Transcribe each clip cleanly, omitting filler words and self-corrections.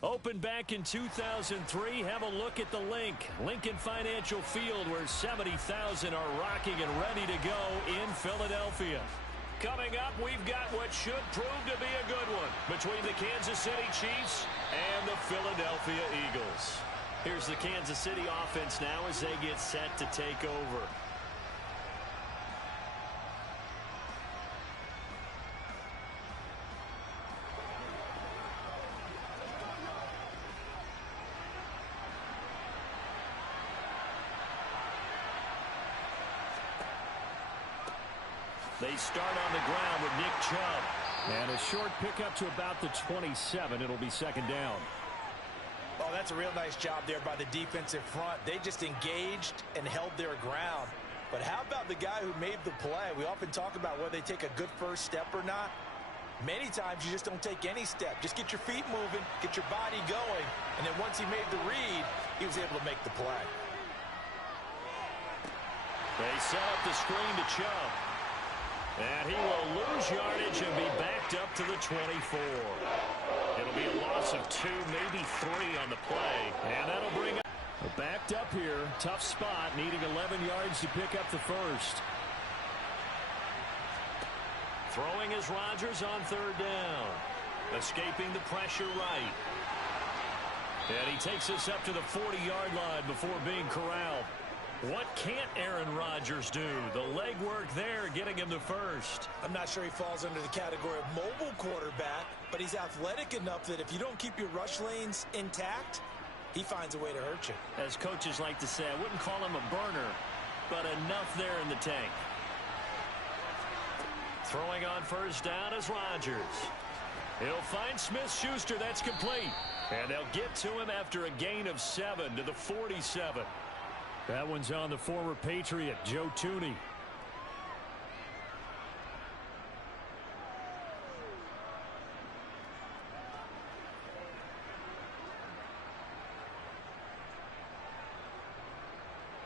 Opened back in 2003, have a look at the Lincoln Financial Field, where 70,000 are rocking and ready to go in Philadelphia. Coming up, we've got what should prove to be a good one between the Kansas City Chiefs and the Philadelphia Eagles. Here's the Kansas City offense now as they get set to take over. They start on the ground with Nick Chubb. And a short pickup to about the 27. It'll be second down. Oh, that's a real nice job there by the defensive front. They just engaged and held their ground. But how about the guy who made the play? We often talk about whether they take a good first step or not. Many times you just don't take any step. Just get your feet moving, get your body going, and then once he made the read, he was able to make the play. They set up the screen to Chubb. And he will lose yardage and be backed up to the 24. It'll be a loss of 2, maybe 3 on the play. And that'll bring up backed up here. Tough spot, needing 11 yards to pick up the first. Throwing is Rodgers on third down. Escaping the pressure right. And he takes us up to the 40-yard line before being corralled. What can't Aaron Rodgers do? The legwork there getting him the first. I'm not sure he falls under the category of mobile quarterback, but he's athletic enough that if you don't keep your rush lanes intact, he finds a way to hurt you. As coaches like to say, I wouldn't call him a burner, but enough there in the tank. Throwing on first down is Rodgers. He'll find Smith-Schuster. That's complete. And they'll get to him after a gain of 7 to the 47. That one's on the former Patriot, Joe Thuney.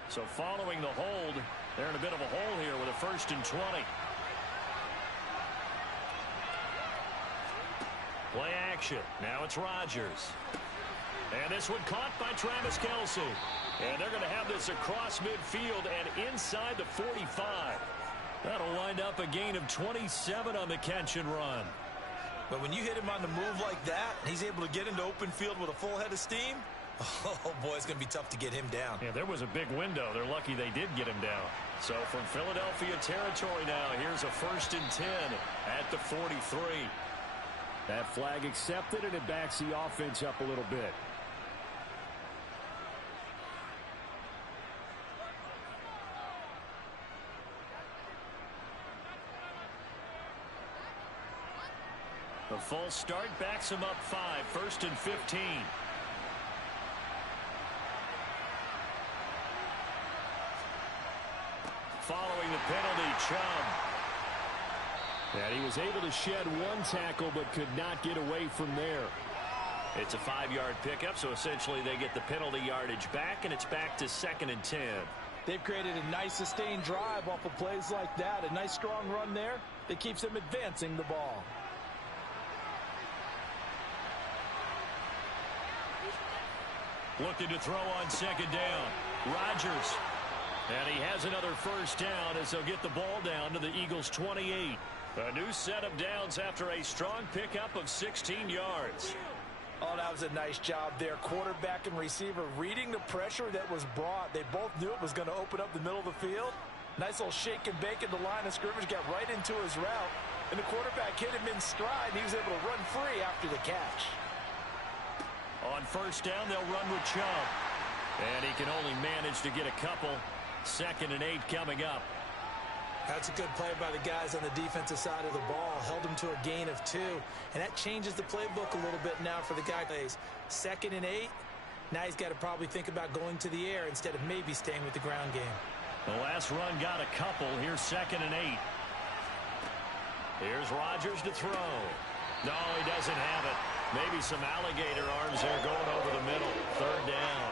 So following the hold, they're in a bit of a hole here with a 1st and 20. Play action. Now it's Rodgers. And this one caught by Travis Kelce. And they're going to have this across midfield and inside the 45. That'll wind up a gain of 27 on the catch and run. But when you hit him on the move like that, he's able to get into open field with a full head of steam. Oh, boy, it's going to be tough to get him down. Yeah, there was a big window. They're lucky they did get him down. So from Philadelphia territory now, here's a 1st and 10 at the 43. That flag accepted, and it backs the offense up a little bit. The false start backs him up 5, 1st and 15. Following the penalty, Chubb. And he was able to shed one tackle but could not get away from there. It's a 5-yard pickup, so essentially they get the penalty yardage back, and it's back to 2nd and 10. They've created a nice sustained drive off of plays like that. A nice strong run there that keeps them advancing the ball. Looking to throw on 2nd down. Rodgers. And he has another 1st down as they'll get the ball down to the Eagles' 28. A new set of downs after a strong pickup of 16 yards. Oh, that was a nice job there. Quarterback and receiver reading the pressure that was brought. They both knew it was going to open up the middle of the field. Nice little shake and bake at the line of scrimmage. Got right into his route. And the quarterback hit him in stride. And he was able to run free after the catch. On 1st down, they'll run with Chubb. And he can only manage to get a couple. 2nd and 8 coming up. That's a good play by the guys on the defensive side of the ball. Held him to a gain of 2. And that changes the playbook a little bit now for the guy. 2nd and 8. Now he's got to probably think about going to the air instead of maybe staying with the ground game. The last run got a couple. Here's 2nd and 8. Here's Rodgers to throw. No, he doesn't have it. Maybe some alligator arms there going over the middle. 3rd down.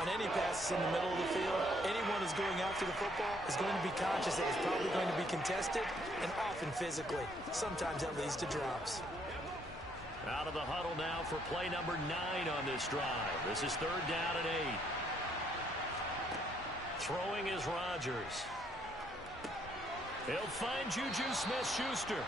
On any passes in the middle of the field, anyone who's going after the football is going to be conscious that it's probably going to be contested and often physically. Sometimes that leads to drops. Out of the huddle now for play number 9 on this drive. This is 3rd down and 8. Throwing is Rodgers. He'll find Juju Smith-Schuster.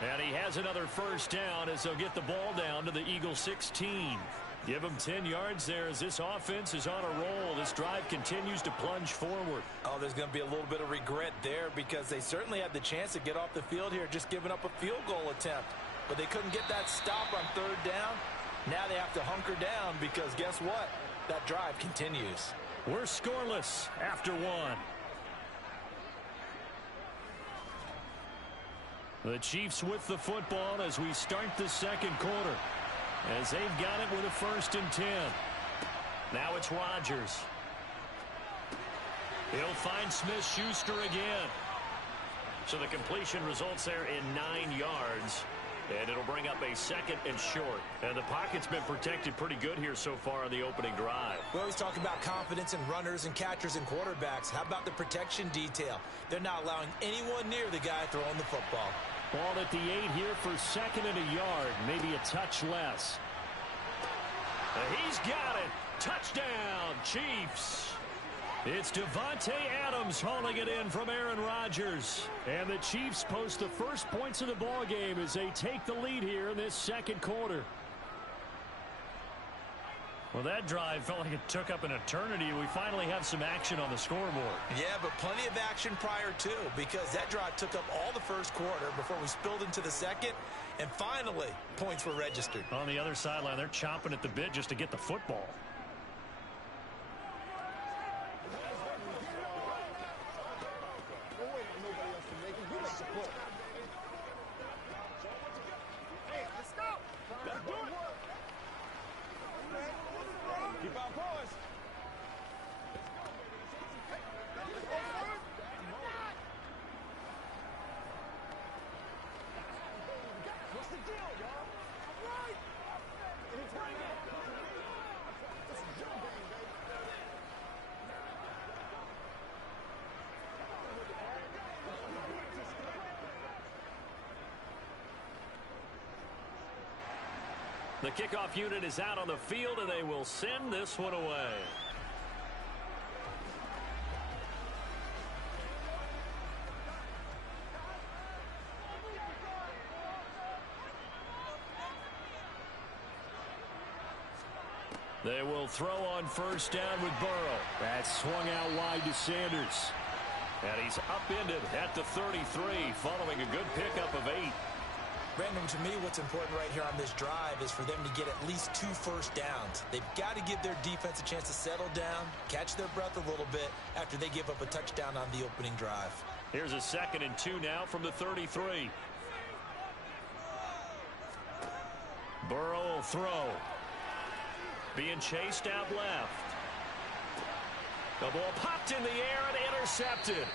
And he has another first down as they'll get the ball down to the Eagles 16. Give him 10 yards there as this offense is on a roll. This drive continues to plunge forward. Oh, there's going to be a little bit of regret there because they certainly had the chance to get off the field here, just giving up a field goal attempt. But they couldn't get that stop on 3rd down. Now they have to hunker down because guess what? That drive continues. We're scoreless after 1. The Chiefs with the football as we start the second quarter. As they've got it with a 1st and 10. Now it's Rodgers. He'll find Smith-Schuster again. So the completion results there in 9 yards. And it'll bring up a 2nd and short. And the pocket's been protected pretty good here so far on the opening drive. We always talk about confidence in runners and catchers and quarterbacks. How about the protection detail? They're not allowing anyone near the guy throwing the football. Ball at the 8 here for 2nd and a yard. Maybe a touch less. He's got it. Touchdown, Chiefs. It's Davante Adams hauling it in from Aaron Rodgers. And the Chiefs post the first points of the ball game as they take the lead here in this second quarter. Well, that drive felt like it took up an eternity. We finally have some action on the scoreboard. Yeah, but plenty of action prior to, because that drive took up all the first quarter before we spilled into the second. And finally, points were registered. On the other sideline, they're chomping at the bit just to get the football. The kickoff unit is out on the field, and they will send this one away. They will throw on 1st down with Burrow. That's swung out wide to Sanders. And he's upended at the 33 following a good pickup of 8. Brandon, to me, what's important right here on this drive is for them to get at least 2 first downs. They've got to give their defense a chance to settle down, catch their breath a little bit after they give up a touchdown on the opening drive. Here's a 2nd and 2 now from the 33. Burrow will throw. Being chased out left. The ball popped in the air and intercepted.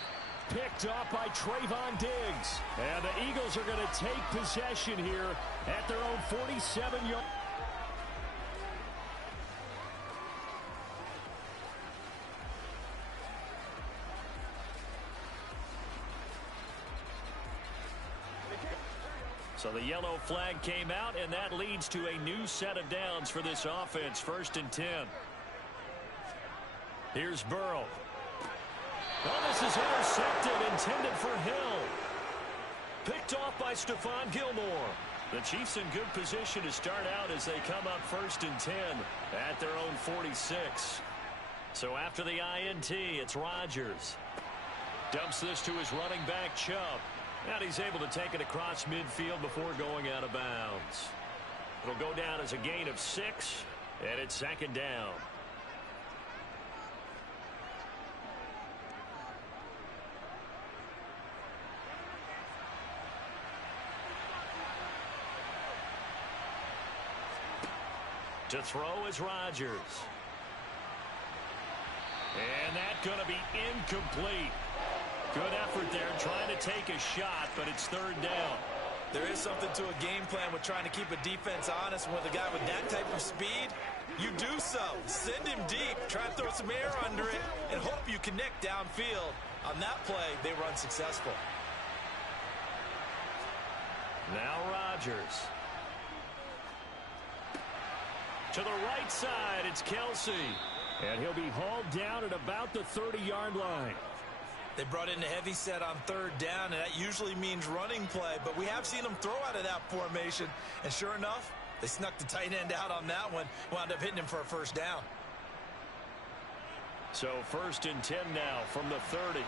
Picked off by Trayvon Diggs. And the Eagles are going to take possession here at their own 47-yard. So the yellow flag came out, and that leads to a new set of downs for this offense. 1st and 10. Here's Burrow. Oh, this is intercepted, intended for Hill. Picked off by Stephon Gilmore. The Chiefs in good position to start out as they come up 1st and 10 at their own 46. So after the INT, it's Rodgers. Dumps this to his running back, Chubb. And he's able to take it across midfield before going out of bounds. It'll go down as a gain of 6, and it's 2nd down. To throw is Rodgers. And that's going to be incomplete. Good effort there trying to take a shot, but it's 3rd down. There is something to a game plan with trying to keep a defense honest. With a guy with that type of speed, you do so. Send him deep, try and throw some air under it, and hope you connect downfield. On that play, they were unsuccessful. Now Rodgers. To the right side, it's Kelsey. And he'll be hauled down at about the 30-yard line. They brought in a heavy set on third down, and that usually means running play. But we have seen them throw out of that formation. And sure enough, they snuck the tight end out on that one. Wound up hitting him for a first down. So 1st and 10 now from the 30.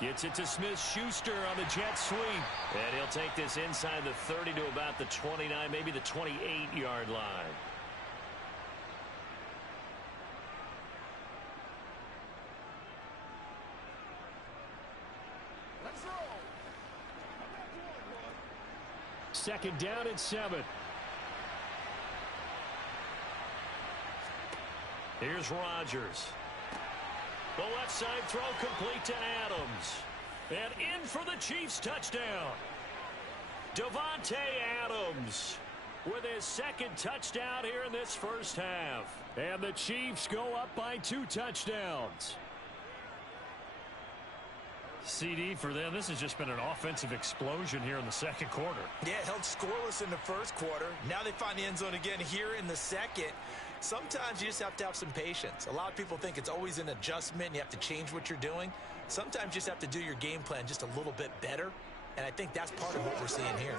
Gets it to Smith-Schuster on the jet sweep. And he'll take this inside the 30 to about the 29, maybe the 28-yard line. Let's roll. 2nd down and 7. Here's Rodgers. The left side throw complete to Adams. And in for the Chiefs touchdown. Davante Adams with his 2nd touchdown here in this first half. And the Chiefs go up by 2 touchdowns. CD for them, this has just been an offensive explosion here in the 2nd quarter. Yeah, held scoreless in the 1st quarter. Now they find the end zone again here in the 2nd. Sometimes you just have to have some patience. A lot of people think it's always an adjustment. You have to change what you're doing. Sometimes you just have to do your game plan just a little bit better. And I think that's part of what we're seeing here.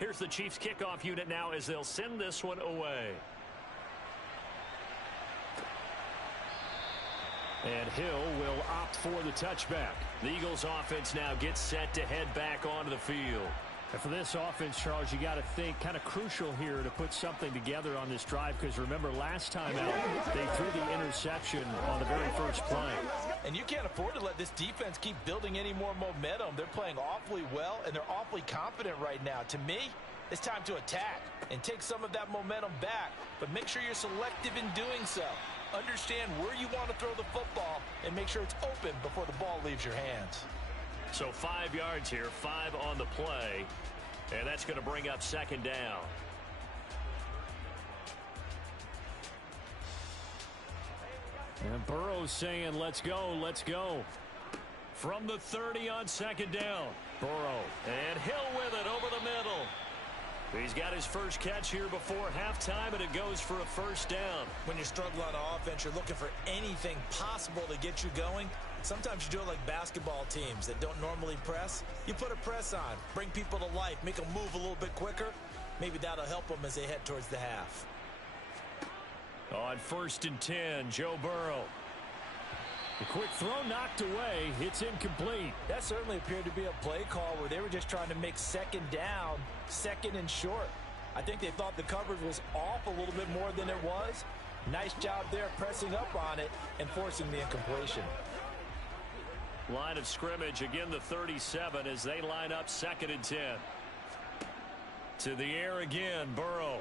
Here's the Chiefs kickoff unit now as they'll send this one away. And Hill will opt for the touchback. The Eagles offense now gets set to head back onto the field. And for this offense, Charles, you got to think kind of crucial here to put something together on this drive, because remember last time out they threw the interception on the very first play. And you can't afford to let this defense keep building any more momentum. They're playing awfully well, and they're awfully confident right now. To me, it's time to attack and take some of that momentum back, but make sure you're selective in doing so. Understand where you want to throw the football and make sure it's open before the ball leaves your hands. So 5 yards here, 5 on the play, and that's going to bring up 2nd down. And Burrow's saying, let's go, let's go. From the 30 on 2nd down. Burrow and Hill with it over the middle. He's got his first catch here before halftime, and it goes for a first down. When you're struggling on offense, you're looking for anything possible to get you going. Sometimes you do it like basketball teams that don't normally press. You put a press on, bring people to life, make them move a little bit quicker. Maybe that'll help them as they head towards the half. On 1st and 10, Joe Burrow. The quick throw knocked away. It's incomplete. That certainly appeared to be a play call where they were just trying to make 2nd down, 2nd and short. I think they thought the coverage was off a little bit more than it was. Nice job there pressing up on it and forcing the incompletion. Line of scrimmage, again the 37 as they line up 2nd and 10. To the air again, Burrow.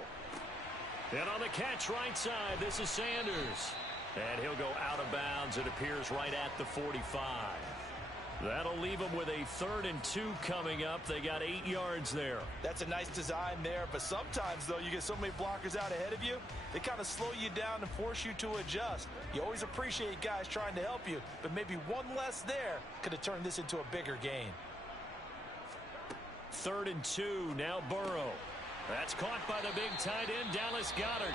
And on the catch right side, this is Sanders. And he'll go out of bounds, it appears, right at the 45. That'll leave them with a 3rd and 2 coming up. They got 8 yards there. That's a nice design there, but sometimes, though, you get so many blockers out ahead of you, they kind of slow you down and force you to adjust. You always appreciate guys trying to help you, but maybe one less there could have turned this into a bigger gain. 3rd and 2, now Burrow. That's caught by the big tight end, Dallas Goedert.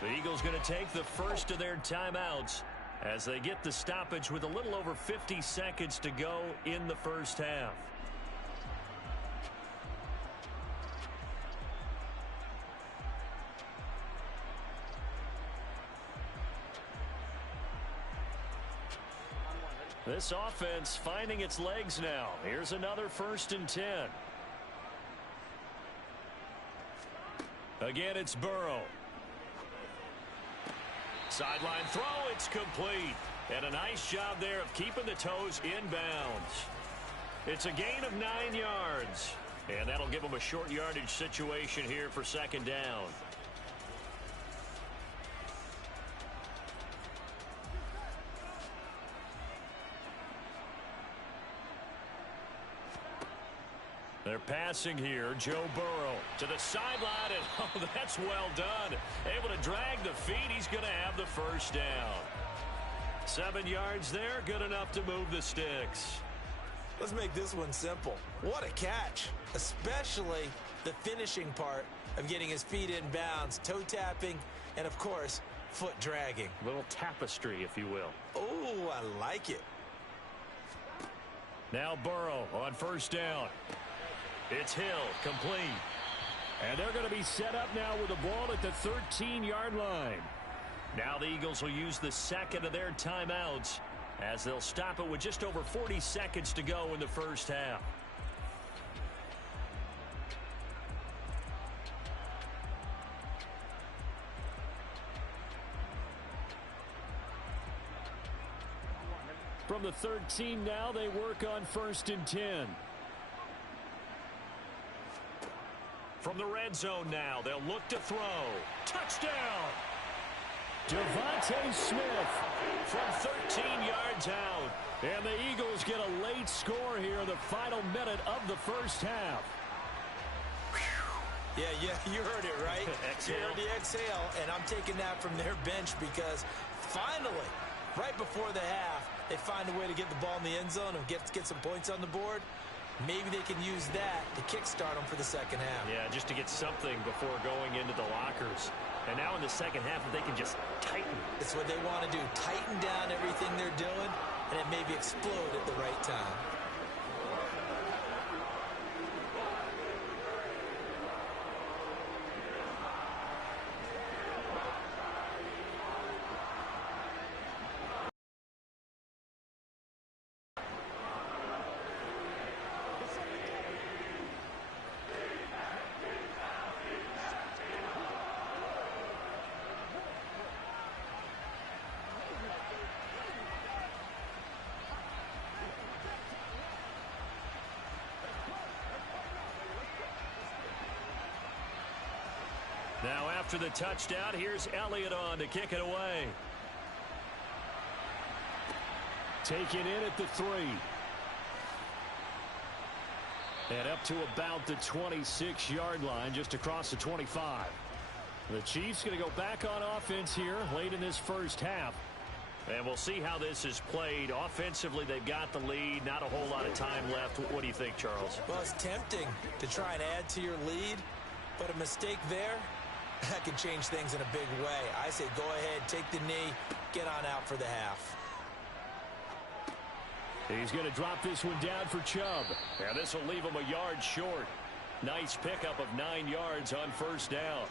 The Eagles going to take the first of their timeouts as they get the stoppage with a little over 50 seconds to go in the first half. This offense finding its legs now. Here's another 1st and 10. Again, it's Burrow. Sideline throw, it's complete. And a nice job there of keeping the toes inbounds. It's a gain of 9 yards. And that'll give them a short yardage situation here for second down. They're passing here. Joe Burrow to the sideline, and oh, that's well done. Able to drag the feet. He's going to have the first down. 7 yards there, good enough to move the sticks. Let's make this one simple. What a catch, especially the finishing part of getting his feet in bounds, toe tapping, and of course, foot dragging. A little tapestry, if you will. Oh, I like it. Now Burrow on first down. It's Hill, complete. And they're going to be set up now with the ball at the 13-yard line. Now the Eagles will use the second of their timeouts as they'll stop it with just over 40 seconds to go in the first half. From the 13 now, they work on 1st and 10. From the red zone now, they'll look to throw. Touchdown! Devontae Smith from 13 yards out. And the Eagles get a late score here in the final minute of the first half. Yeah, you heard it, right? Exhale. You heard the exhale, and I'm taking that from their bench because finally, right before the half, they find a way to get the ball in the end zone and get some points on the board. Maybe they can use that to kickstart them for the second half. Yeah, just to get something before going into the lockers. And now in the second half, if they can just tighten. It's what they want to do. Tighten down everything they're doing, and it maybe explode at the right time. Now after the touchdown, here's Elliott on to kick it away. Taken in at the 3. And up to about the 26-yard line, just across the 25. The Chiefs going to go back on offense here late in this first half. And we'll see how this is played. Offensively, they've got the lead. Not a whole lot of time left. What do you think, Charles? Well, it's tempting to try and add to your lead, but a mistake there, that can change things in a big way. I say go ahead, take the knee, get on out for the half. He's going to drop this one down for Chubb. Yeah, this will leave him a yard short. Nice pickup of 9 yards on first down.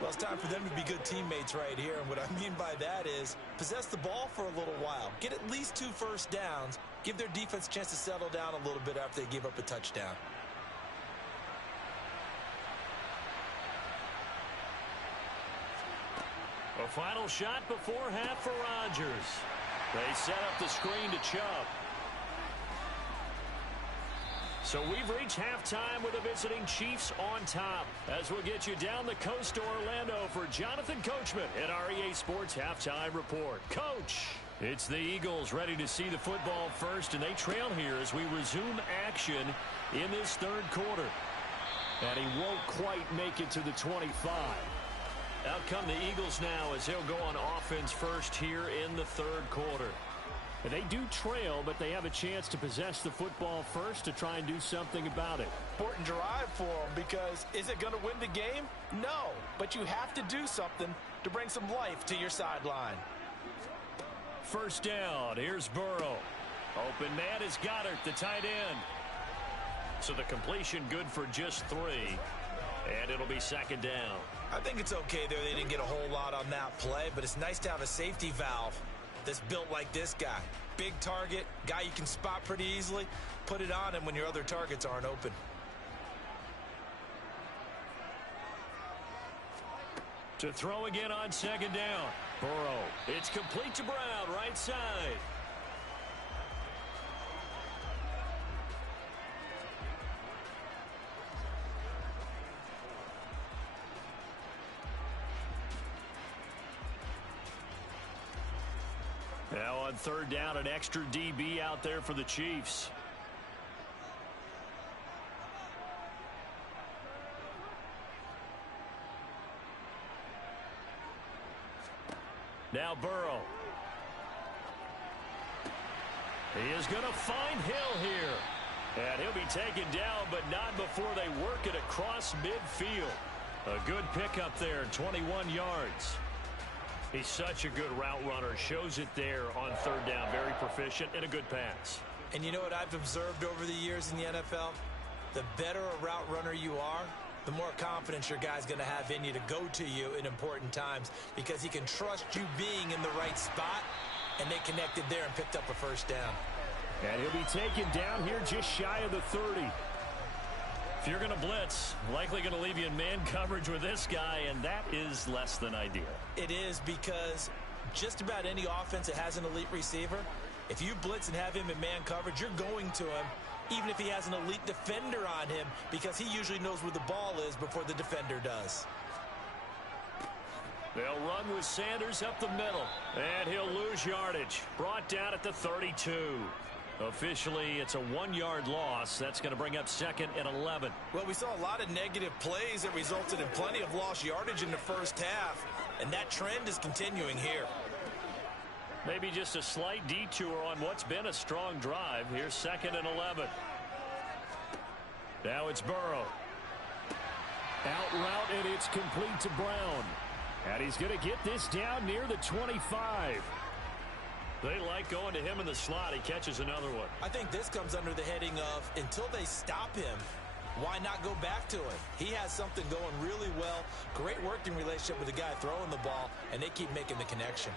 Well, it's time for them to be good teammates right here. And what I mean by that is possess the ball for a little while. Get at least 2 first downs. Give their defense a chance to settle down a little bit after they give up a touchdown. A final shot before half for Rodgers. They set up the screen to Chubb. So we've reached halftime with the visiting Chiefs on top. As we'll get you down the coast to Orlando for Jonathan Coachman at our EA Sports Halftime Report. Coach, it's the Eagles ready to see the football first, and they trail here as we resume action in this third quarter. And he won't quite make it to the 25. Out come the Eagles now as they'll go on offense first here in the third quarter. And they do trail, but they have a chance to possess the football first to try and do something about it. Important drive for them because is it going to win the game? No, but you have to do something to bring some life to your sideline. First down, here's Burrow. Open man is Goddard, the tight end. So the completion good for just 3. And it'll be second down. I think it's okay there. They didn't get a whole lot on that play, but it's nice to have a safety valve that's built like this guy. Big target, guy you can spot pretty easily. Put it on him when your other targets aren't open. To throw again on second down. Burrow. It's complete to Brown, right side. Now on third down, an extra DB out there for the Chiefs. Now Burrow. He is going to find Hill here. And he'll be taken down, but not before they work it across midfield. A good pickup there, 21 yards. He's such a good route runner. Shows it there on third down. Very proficient and a good pass. And you know what I've observed over the years in the NFL? The better a route runner you are, the more confidence your guy's going to have in you to go to you in important times because he can trust you being in the right spot, and they connected there and picked up a first down. And he'll be taken down here just shy of the 30. If you're going to blitz, likely going to leave you in man coverage with this guy, and that is less than ideal. It is because just about any offense that has an elite receiver, if you blitz and have him in man coverage, you're going to him, even if he has an elite defender on him, because he usually knows where the ball is before the defender does. They'll run with Sanders up the middle, and he'll lose yardage. Brought down at the 32. Officially, it's a 1-yard loss. That's going to bring up 2nd and 11. Well, we saw a lot of negative plays that resulted in plenty of lost yardage in the first half, and that trend is continuing here. Maybe just a slight detour on what's been a strong drive. Here's 2nd and 11. Now it's Burrow. Out route, and it's complete to Brown. And he's going to get this down near the 25. They like going to him in the slot. He catches another one. I think this comes under the heading of until they stop him, why not go back to him? He has something going really well. Great working relationship with the guy throwing the ball, and they keep making the connection.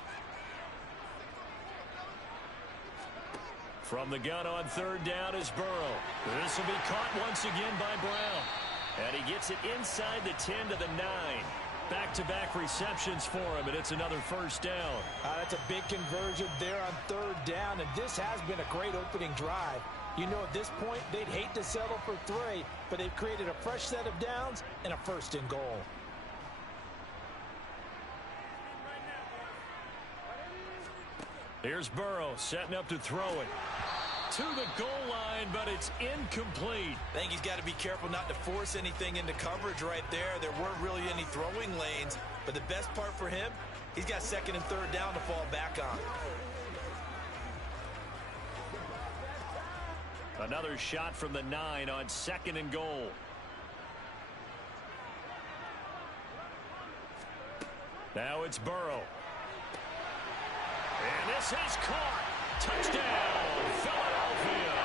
From the gun on third down is Burrow. This will be caught once again by Brown. And he gets it inside the 10 to the 9. Back-to-back receptions for him, and it's another first down. That's a big conversion there on third down, and this has been a great opening drive. You know, at this point, they'd hate to settle for 3, but they've created a fresh set of downs and a first and goal. Here's Burrow setting up to throw it. To the goal line, but it's incomplete. I think he's got to be careful not to force anything into coverage right there. There weren't really any throwing lanes, but the best part for him, he's got 2nd and 3rd down to fall back on. Another shot from the 9 on 2nd and goal. Now it's Burrow. And this is caught. Touchdown, Philadelphia.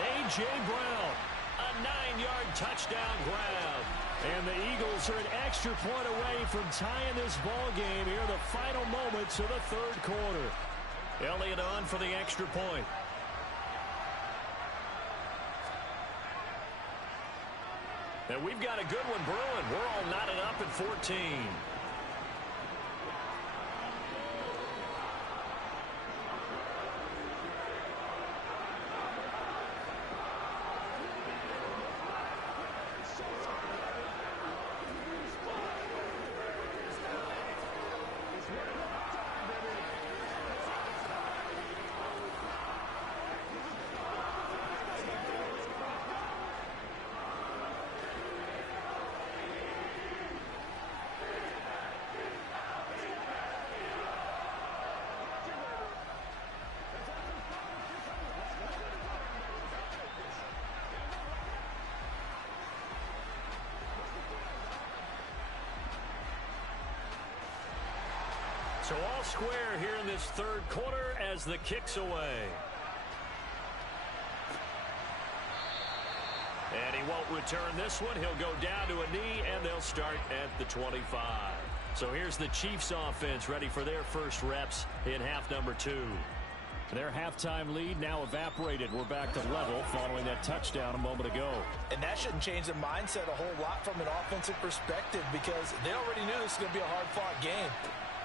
A.J. Brown, a 9-yard touchdown grab. And the Eagles are an extra point away from tying this ball game here in the final moments of the third quarter. Elliott on for the extra point. And we've got a good one brewing. We're all knotted up at 14. So all square here in this third quarter as the kick's away. And he won't return this one. He'll go down to a knee, and they'll start at the 25. So here's the Chiefs offense ready for their first reps in half number 2. Their halftime lead now evaporated. We're back to level following that touchdown a moment ago. And that shouldn't change their mindset a whole lot from an offensive perspective because they already knew this was going to be a hard-fought game.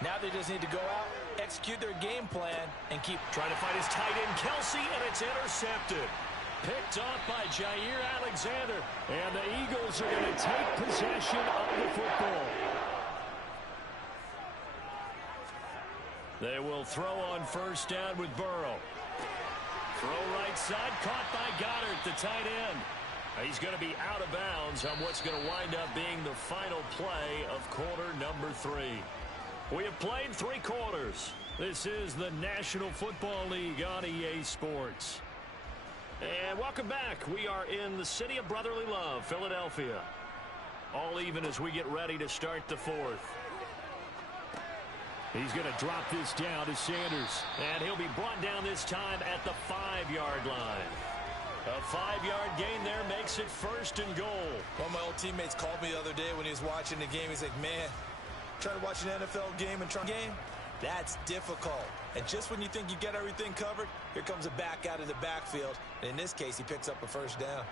Now they just need to go out, execute their game plan, and keep trying to find his tight end, Kelsey, and it's intercepted. Picked off by Jair Alexander. And the Eagles are going to take possession of the football. They will throw on first down with Burrow. Throw right side, caught by Goddard, the tight end. He's going to be out of bounds on what's going to wind up being the final play of quarter number 3. We have played 3 quarters. This is the National Football League on EA Sports. And welcome back. We are in the city of brotherly love, Philadelphia. All even as we get ready to start the 4th. He's going to drop this down to Sanders. And he'll be brought down this time at the 5-yard line. A 5-yard gain there makes it 1st and goal. One of my old teammates called me the other day when he was watching the game. He's like, man, trying to watch an NFL game and that's difficult. And just when you think you get everything covered, here comes a back out of the backfield. And in this case, he picks up a first down.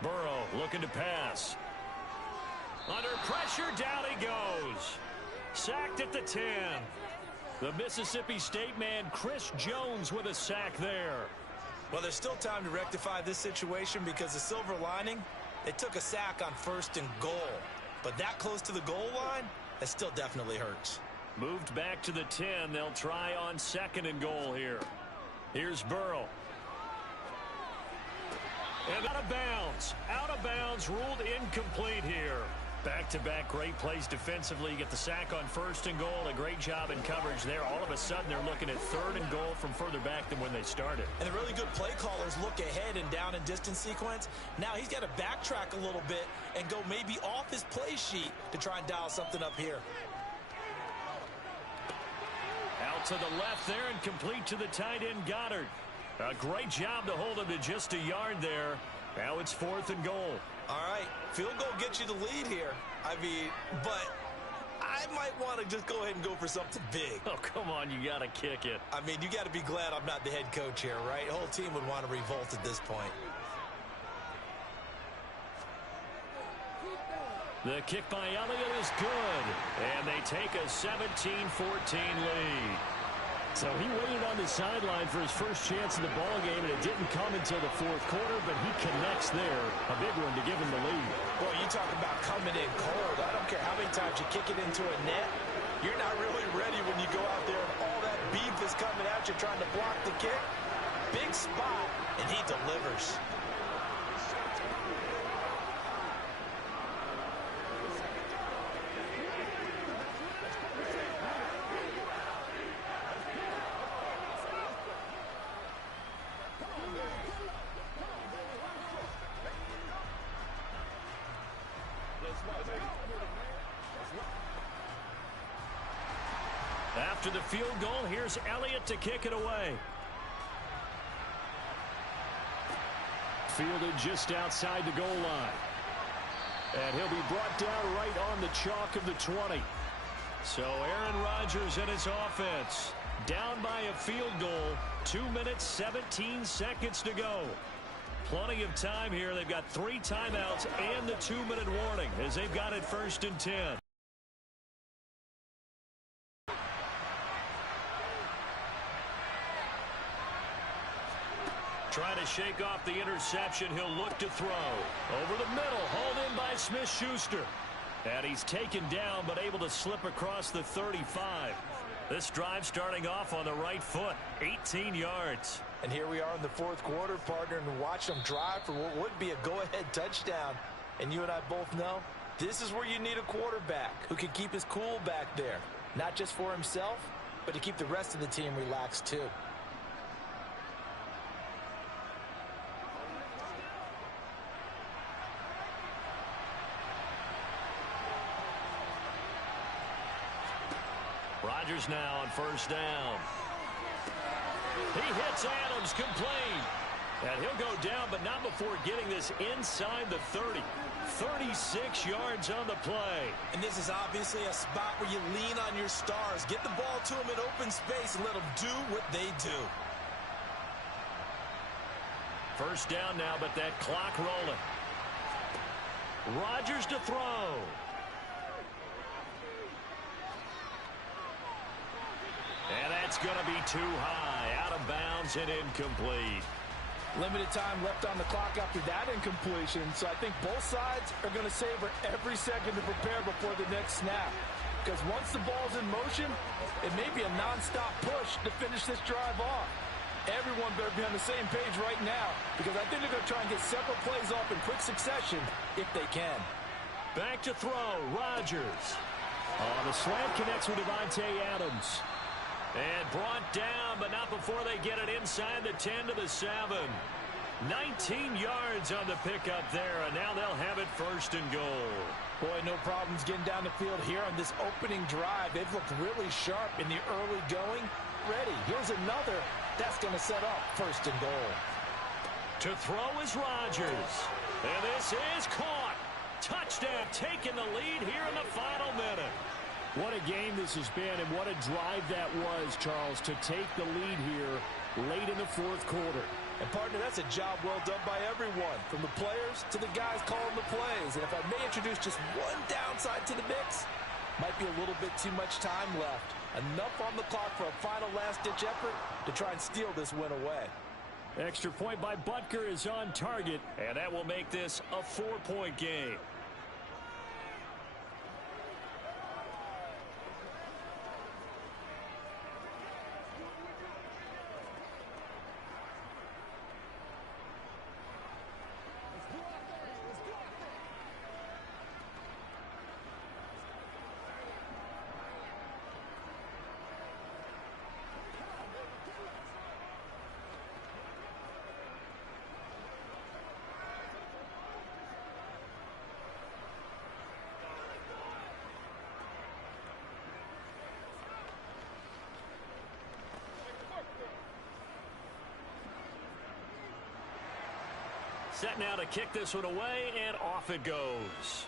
Burrow looking to pass. Under pressure, down he goes. Sacked at the 10. The Mississippi State man, Chris Jones, with a sack there. Well, there's still time to rectify this situation because the silver lining, they took a sack on 1st and goal. But that close to the goal line, that still definitely hurts. Moved back to the 10. They'll try on 2nd and goal here. Here's Burrow. And out of bounds. Out of bounds, ruled incomplete here. Back-to-back great plays defensively. You get the sack on 1st and goal. A great job in coverage there. All of a sudden, they're looking at 3rd and goal from further back than when they started. And the really good play callers look ahead and down and distance sequence. Now he's got to backtrack a little bit and go maybe off his play sheet to try and dial something up here. Out to the left there and complete to the tight end, Goddard. A great job to hold him to just a yard there. Now it's 4th and goal. All right, field goal gets you the lead here. I mean, but I might want to just go ahead and go for something big. Oh, come on, you got to kick it. I mean, you got to be glad I'm not the head coach here, right? The whole team would want to revolt at this point. The kick by Elliott is good, and they take a 17-14 lead. So he waited on the sideline for his first chance in the ball game, and it didn't come until the 4th quarter, but he connects there. A big one to give him the lead. Well, you talk about coming in cold. I don't care how many times you kick it into a net. You're not really ready when you go out there and all that beef is coming at you trying to block the kick. Big spot, and he delivers. After the field goal, here's Elliott to kick it away. Fielded just outside the goal line. And he'll be brought down right on the chalk of the 20. So Aaron Rodgers and his offense down by a field goal. 2 minutes, 17 seconds to go. Plenty of time here. They've got 3 timeouts and the 2-minute warning as they've got it 1st and 10. Trying to shake off the interception. He'll look to throw. Over the middle, hauled in by Smith-Schuster. And he's taken down, but able to slip across the 35. This drive starting off on the right foot. 18 yards. And here we are in the 4th quarter, partner, and watch them drive for what would be a go-ahead touchdown. And you and I both know this is where you need a quarterback who can keep his cool back there. Not just for himself, but to keep the rest of the team relaxed too. Rodgers now on 1st down. He hits Adams complete. And he'll He'll go down, but not before getting this inside the 30. 36 yards on the play. And this is obviously a spot where you lean on your stars. Get the ball to them in open space and let them do what they do. First down now, but that clock rolling. Rodgers to throw. And that's going to be too high. Out of bounds and incomplete. Limited time left on the clock after that incompletion, so I think both sides are going to savor every second to prepare before the next snap. Because once the ball's in motion, it may be a nonstop push to finish this drive off. Everyone better be on the same page right now, because I think they're going to try and get several plays off in quick succession if they can. Back to throw, Rodgers. The slant connects with Davante Adams. And brought down, but not before they get it inside the 10 to the 7. 19 yards on the pickup there, and now they'll have it first and goal. Boy, no problems getting down the field here on this opening drive. They've looked really sharp in the early going. Ready. Here's another. That's going to set up first and goal. To throw is Rodgers. And this is caught. Touchdown, taking the lead here in the final minute. What a game this has been, and what a drive that was, Charles, to take the lead here late in the fourth quarter. And, partner, that's a job well done by everyone, from the players to the guys calling the plays. And if I may introduce just one downside to the mix, might be a little bit too much time left. Enough on the clock for a final last-ditch effort to try and steal this win away. Extra point by Butker is on target, and that will make this a 4-point game. Set now to kick this one away, and off it goes.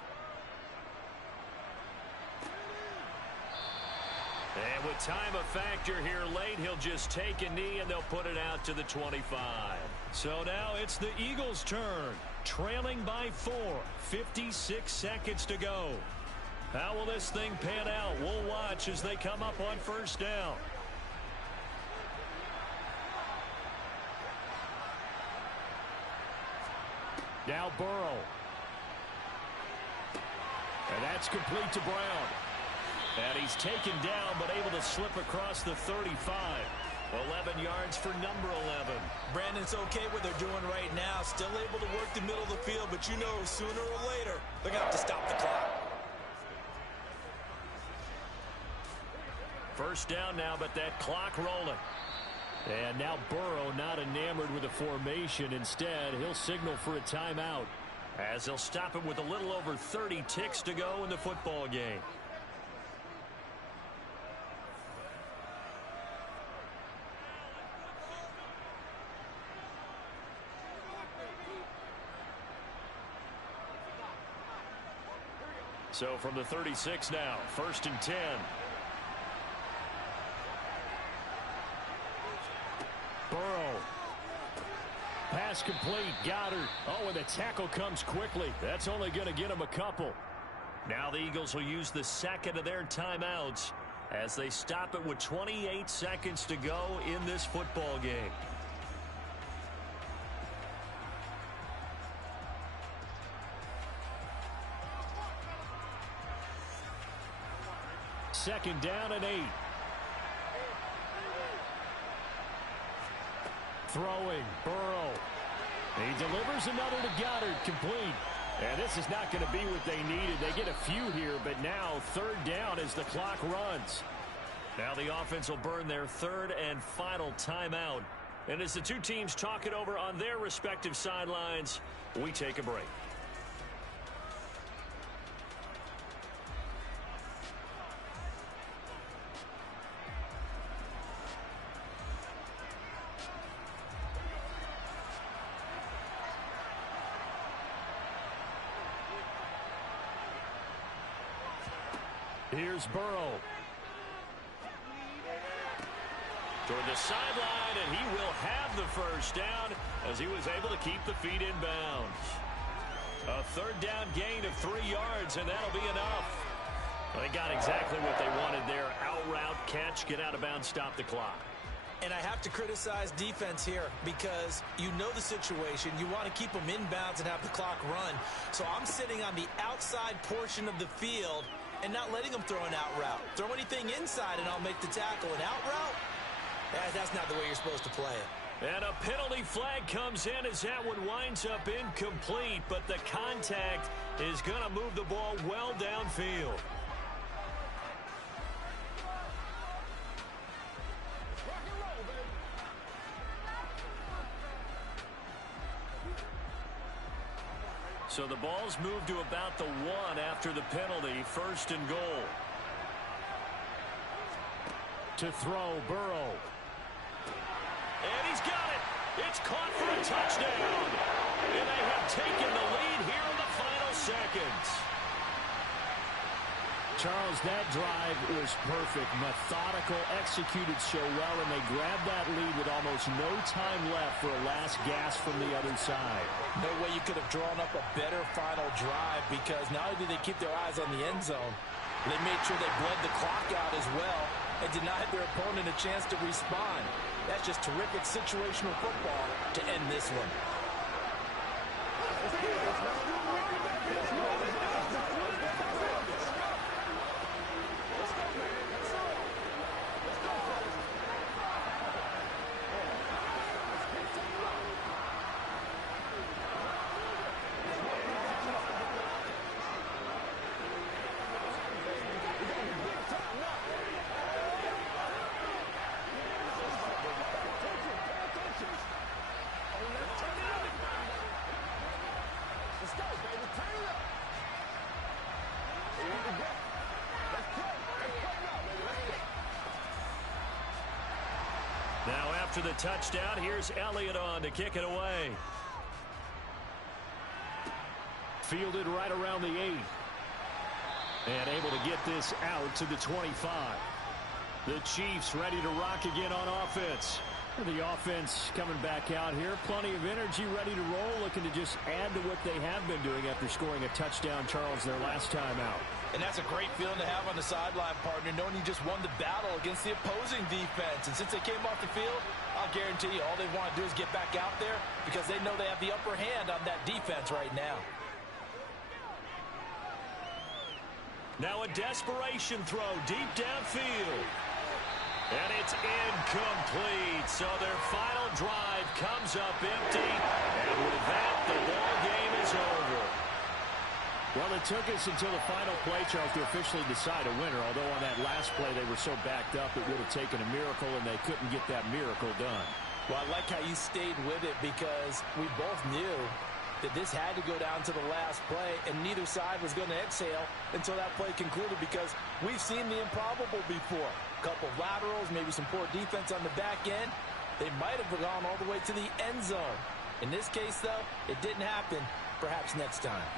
And with time a factor here late, he'll just take a knee, and they'll put it out to the 25. So now it's the Eagles' turn, trailing by 4, 56 seconds to go. How will this thing pan out? We'll watch as they come up on first down. Now Burrow. And that's complete to Brown. And he's taken down, but able to slip across the 35. 11 yards for number 11. Brandon's okay what they're doing right now. Still able to work the middle of the field, but you know sooner or later they're going to have to stop the clock. First down now, but that clock rolling. And now Burrow not enamored with the formation. Instead, he'll signal for a timeout, as they'll stop it with a little over 30 ticks to go in the football game. So from the 36 now, first and 10. Burrow. Pass complete. Goddard. Oh, and the tackle comes quickly. That's only going to get him a couple. Now the Eagles will use the second of their timeouts as they stop it with 28 seconds to go in this football game. Second down and 8. Throwing, Burrow. He delivers another to Goddard, complete. And this is not going to be what they needed. They get a few here, but now third down as the clock runs. Now the offense will burn their third and final timeout. And as the two teams talk it over on their respective sidelines, we take a break. Here's Burrow. Toward the sideline, and he will have the first down as he was able to keep the feet in bounds. A third down gain of 3 yards, and that'll be enough. Well, they got exactly what they wanted there. Out route, catch, get out of bounds, stop the clock. And I have to criticize defense here because you know the situation. You want to keep them inbounds and have the clock run. So I'm sitting on the outside portion of the field and not letting them throw an out route. Throw anything inside and I'll make the tackle. An out route? That's not the way you're supposed to play it. And a penalty flag comes in as that one winds up incomplete, but the contact is going to move the ball well downfield. So the ball's moved to about the 1 after the penalty. First and goal. To throw, Burrow. And he's got it. It's caught for a touchdown. And they have taken the lead here in the final seconds. Charles, that drive was perfect. Methodical, executed so well, and they grabbed that lead with almost no time left for a last gasp from the other side. No way you could have drawn up a better final drive because not only did they keep their eyes on the end zone, they made sure they bled the clock out as well and denied their opponent a chance to respond. That's just terrific situational football to end this one. Now after the touchdown, here's Elliott on to kick it away. Fielded right around the 8. And able to get this out to the 25. The Chiefs ready to rock again on offense. The offense coming back out here. Plenty of energy, ready to roll, looking to just add to what they have been doing after scoring a touchdown, Charles, their last time out. And that's a great feeling to have on the sideline, partner, knowing you just won the battle against the opposing defense. And since they came off the field, I'll guarantee you all they want to do is get back out there because they know they have the upper hand on that defense right now. Now a desperation throw deep downfield. And it's incomplete. So their final drive comes up empty. And with that, the ball game is over. Well, it took us until the final play, Charles, to officially decide a winner. Although on that last play they were so backed up, it would have taken a miracle, and they couldn't get that miracle done. Well, I like how you stayed with it because we both knew that this had to go down to the last play, and neither side was going to exhale until that play concluded because we've seen the improbable before. A couple of laterals, maybe some poor defense on the back end. They might have gone all the way to the end zone. In this case, though, it didn't happen. Perhaps next time.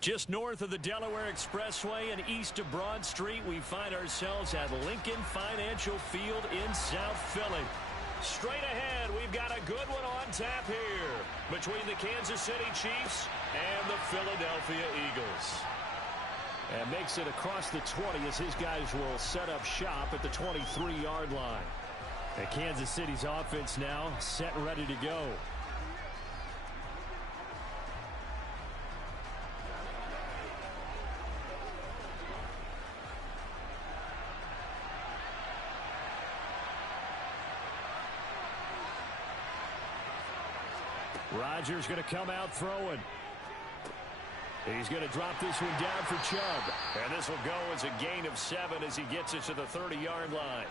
Just north of the Delaware Expressway and east of Broad Street, we find ourselves at Lincoln Financial Field in South Philly. Straight ahead, we've got a good one on tap here between the Kansas City Chiefs and the Philadelphia Eagles. And makes it across the 20 as his guys will set up shop at the 23-yard line. And Kansas City's offense now set and ready to go. Rodgers going to come out throwing. He's going to drop this one down for Chubb. And this will go as a gain of 7 as he gets it to the 30-yard line.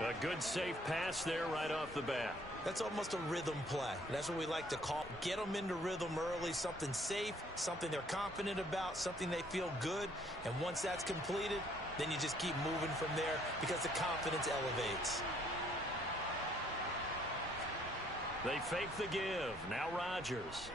A good, safe pass there right off the bat. That's almost a rhythm play. That's what we like to call. Get them into rhythm early, something safe, something they're confident about, something they feel good. And once that's completed, then you just keep moving from there because the confidence elevates. They fake the give. Now Rodgers.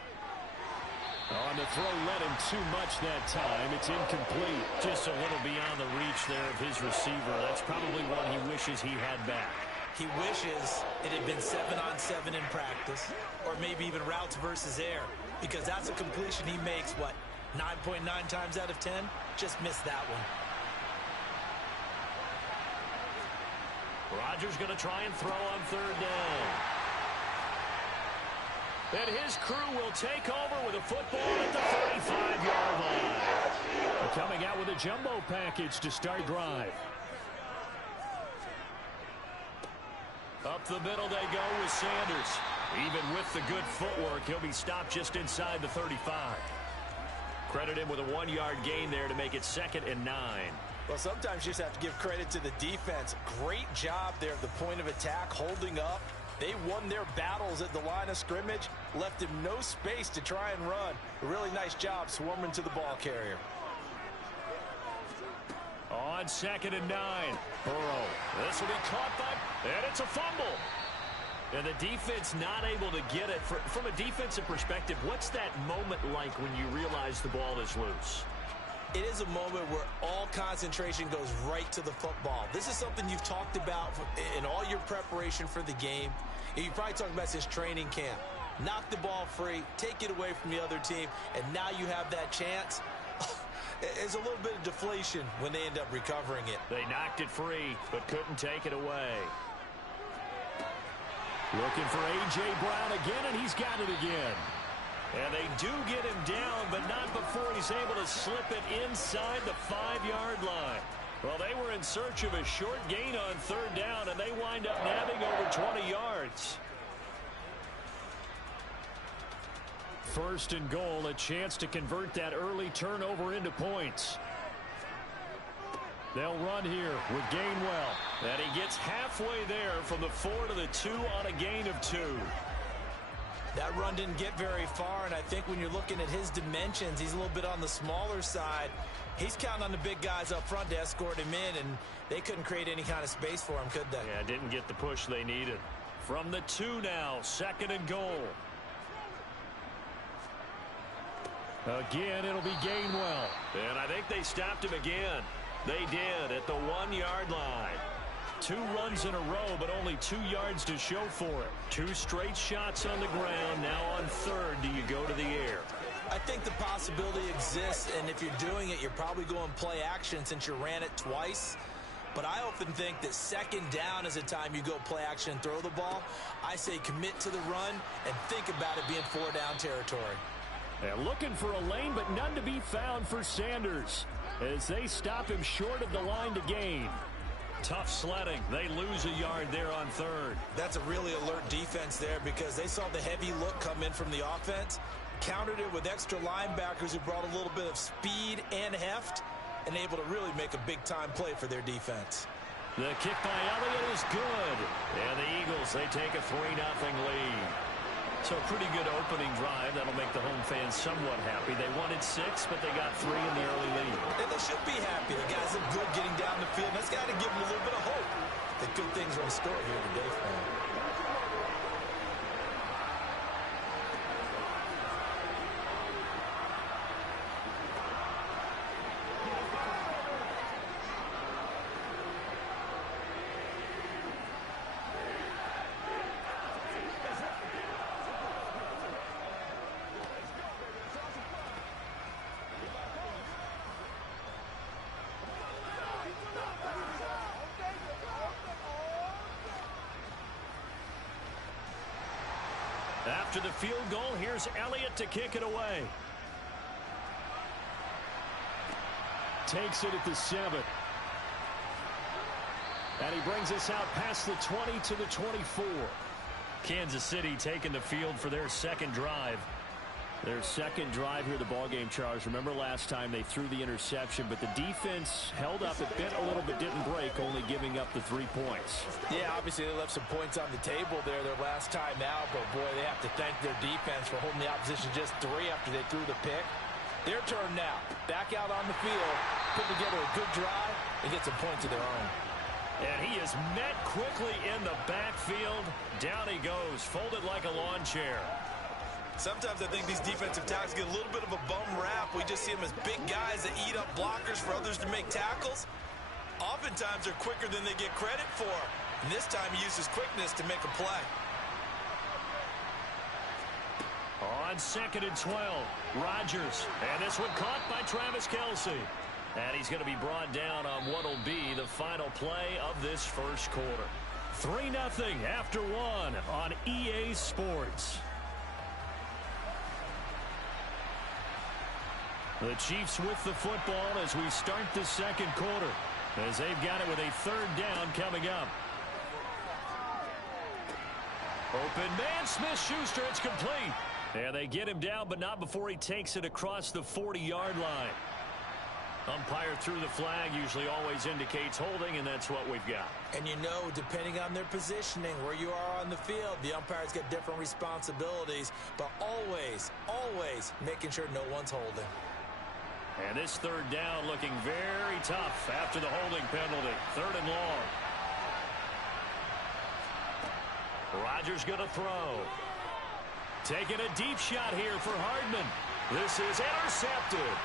On the throw, led him too much that time. It's incomplete. Just a little beyond the reach there of his receiver. That's probably one he wishes he had back. He wishes it had been 7-on-7 in practice, or maybe even routes versus air, because that's a completion he makes, what, 9.9 times out of 10? Just missed that one. Rodgers going to try and throw on third down. And his crew will take over with a football at the 35-yard line. Coming out with a jumbo package to start drive. Up the middle they go with Sanders. Even with the good footwork, he'll be stopped just inside the 35. Credit him with a 1-yard gain there to make it 2nd and 9. Well, sometimes you just have to give credit to the defense. Great job there at the point of attack, holding up. They won their battles at the line of scrimmage, left him no space to try and run. A really nice job swarming to the ball carrier. On 2nd and 9, Burrow. This will be caught by, and it's a fumble. And the defense not able to get it. From a defensive perspective, what's that moment like when you realize the ball is loose? It is a moment where all concentration goes right to the football. This is something you've talked about in all your preparation for the game. You probably talked about since training camp. Knock the ball free, take it away from the other team, and now you have that chance. There's a little bit of deflation when they end up recovering it. They knocked it free, but couldn't take it away. Looking for A.J. Brown again, and he's got it again. And they do get him down, but not before he's able to slip it inside the 5-yard line. Well, they were in search of a short gain on third down, and they wind up nabbing over 20 yards. 1st and goal, a chance to convert that early turnover into points. They'll run here with Gainwell. And he gets halfway there from the 4 to the 2 on a gain of 2. That run didn't get very far, and I think when you're looking at his dimensions, he's a little bit on the smaller side. He's counting on the big guys up front to escort him in, and they couldn't create any kind of space for him, could they? Yeah, didn't get the push they needed. From the 2 now, 2nd and goal. Again, it'll be Gainwell. And I think they stopped him again. They did at the 1-yard line. 2 runs in a row, but only 2 yards to show for it. 2 straight shots on the ground. Now on 3rd, do you go to the air? I think the possibility exists, and if you're doing it, you're probably going play action since you ran it twice. But I often think that 2nd down is a time you go play action and throw the ball. I say commit to the run and think about it being 4-down territory. And looking for a lane, but none to be found for Sanders as they stop him short of the line to gain. Tough sledding. They lose a yard there on 3rd. That's a really alert defense there because they saw the heavy look come in from the offense, countered it with extra linebackers who brought a little bit of speed and heft, and able to really make a big-time play for their defense. The kick by Elliott is good. And the Eagles, they take a 3-0 lead. So a pretty good opening drive. That'll make the home fans somewhat happy. They wanted 6, but they got 3 in the early lead. And they should be happy. The guys look good getting down the field. That's got to give them a little bit of hope that good things are in store here today for them. After the field goal, here's Elliott to kick it away. Takes it at the 7. And he brings us out past the 20 to the 24. Kansas City taking the field for their second drive. Their second drive here, the ballgame, Charles. Remember last time they threw the interception, but the defense held up. It bent a little bit, didn't break, only giving up the 3 points. Yeah, obviously they left some points on the table there their last time out, but boy, they have to thank their defense for holding the opposition just 3 after they threw the pick. Their turn now. Back out on the field, put together a good drive, and get some points of their own. And he is met quickly in the backfield. Down he goes, folded like a lawn chair. Sometimes I think these defensive tackles get a little bit of a bum rap. We just see them as big guys that eat up blockers for others to make tackles. Oftentimes they're quicker than they get credit for. And this time he uses quickness to make a play. On 2nd and 12, Rodgers. And this one caught by Travis Kelce. And he's going to be brought down on what will be the final play of this first quarter. 3-0 after 1 on EA Sports. The Chiefs with the football as we start the second quarter, as they've got it with a 3rd down coming up. Open man, Smith-Schuster, it's complete. And they get him down, but not before he takes it across the 40-yard line. Umpire threw the flag, usually always indicates holding, and that's what we've got. And you know, depending on their positioning, where you are on the field, the umpires get different responsibilities, but always, always making sure no one's holding. And this 3rd down looking very tough after the holding penalty. 3rd and long. Rodgers going to throw. Taking a deep shot here for Hardman. This is intercepted.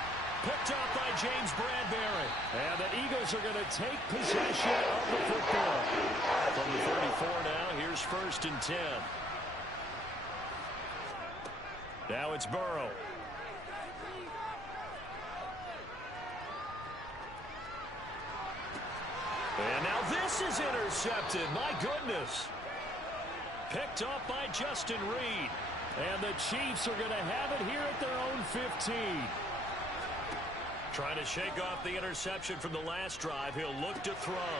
Picked up by James Bradbury. And the Eagles are going to take possession of the football. From the 34 now, here's 1st and 10. Now it's Burrow. And now this is intercepted. My goodness. Picked up by Justin Reed. And the Chiefs are going to have it here at their own 15. Trying to shake off the interception from the last drive. He'll look to throw.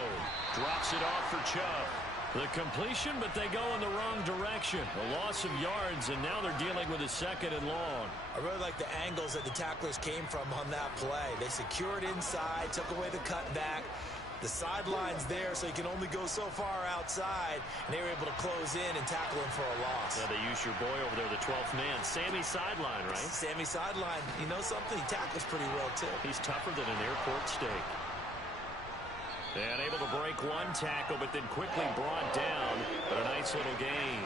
Drops it off for Chubb. The completion, but they go in the wrong direction. A loss of yards, and now they're dealing with a 2nd and long. I really like the angles that the tacklers came from on that play. They secured inside, took away the cutback. The sideline's there, so you can only go so far outside, and they were able to close in and tackle him for a loss. Yeah, they used your boy over there, the 12th man, Sammy Sideline, right? Sammy Sideline. You know something? He tackles pretty well, too. He's tougher than an airport steak. And able to break one tackle, but then quickly brought down. But a nice little gain.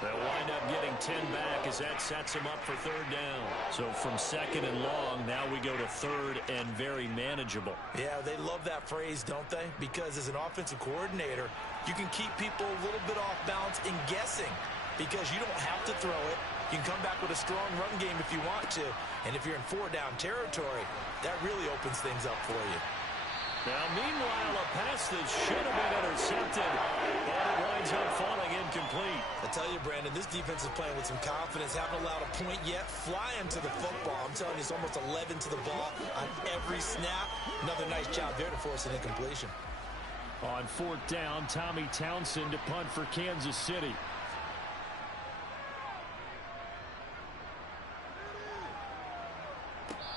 They'll wind up getting 10 back as that sets them up for 3rd down. So from 2nd and long, now we go to 3rd and very manageable. Yeah, they love that phrase, don't they? Because as an offensive coordinator, you can keep people a little bit off balance in guessing because you don't have to throw it. You can come back with a strong run game if you want to. And if you're in 4-down territory, that really opens things up for you. Now, meanwhile, a pass that should have been intercepted, but it winds up falling incomplete. I tell you, Brandon, this defense is playing with some confidence. Haven't allowed a point yet. Flying to the football. I'm telling you, it's almost 11 to the ball on every snap. Another nice job there to force an incompletion. On 4th down, Tommy Townsend to punt for Kansas City.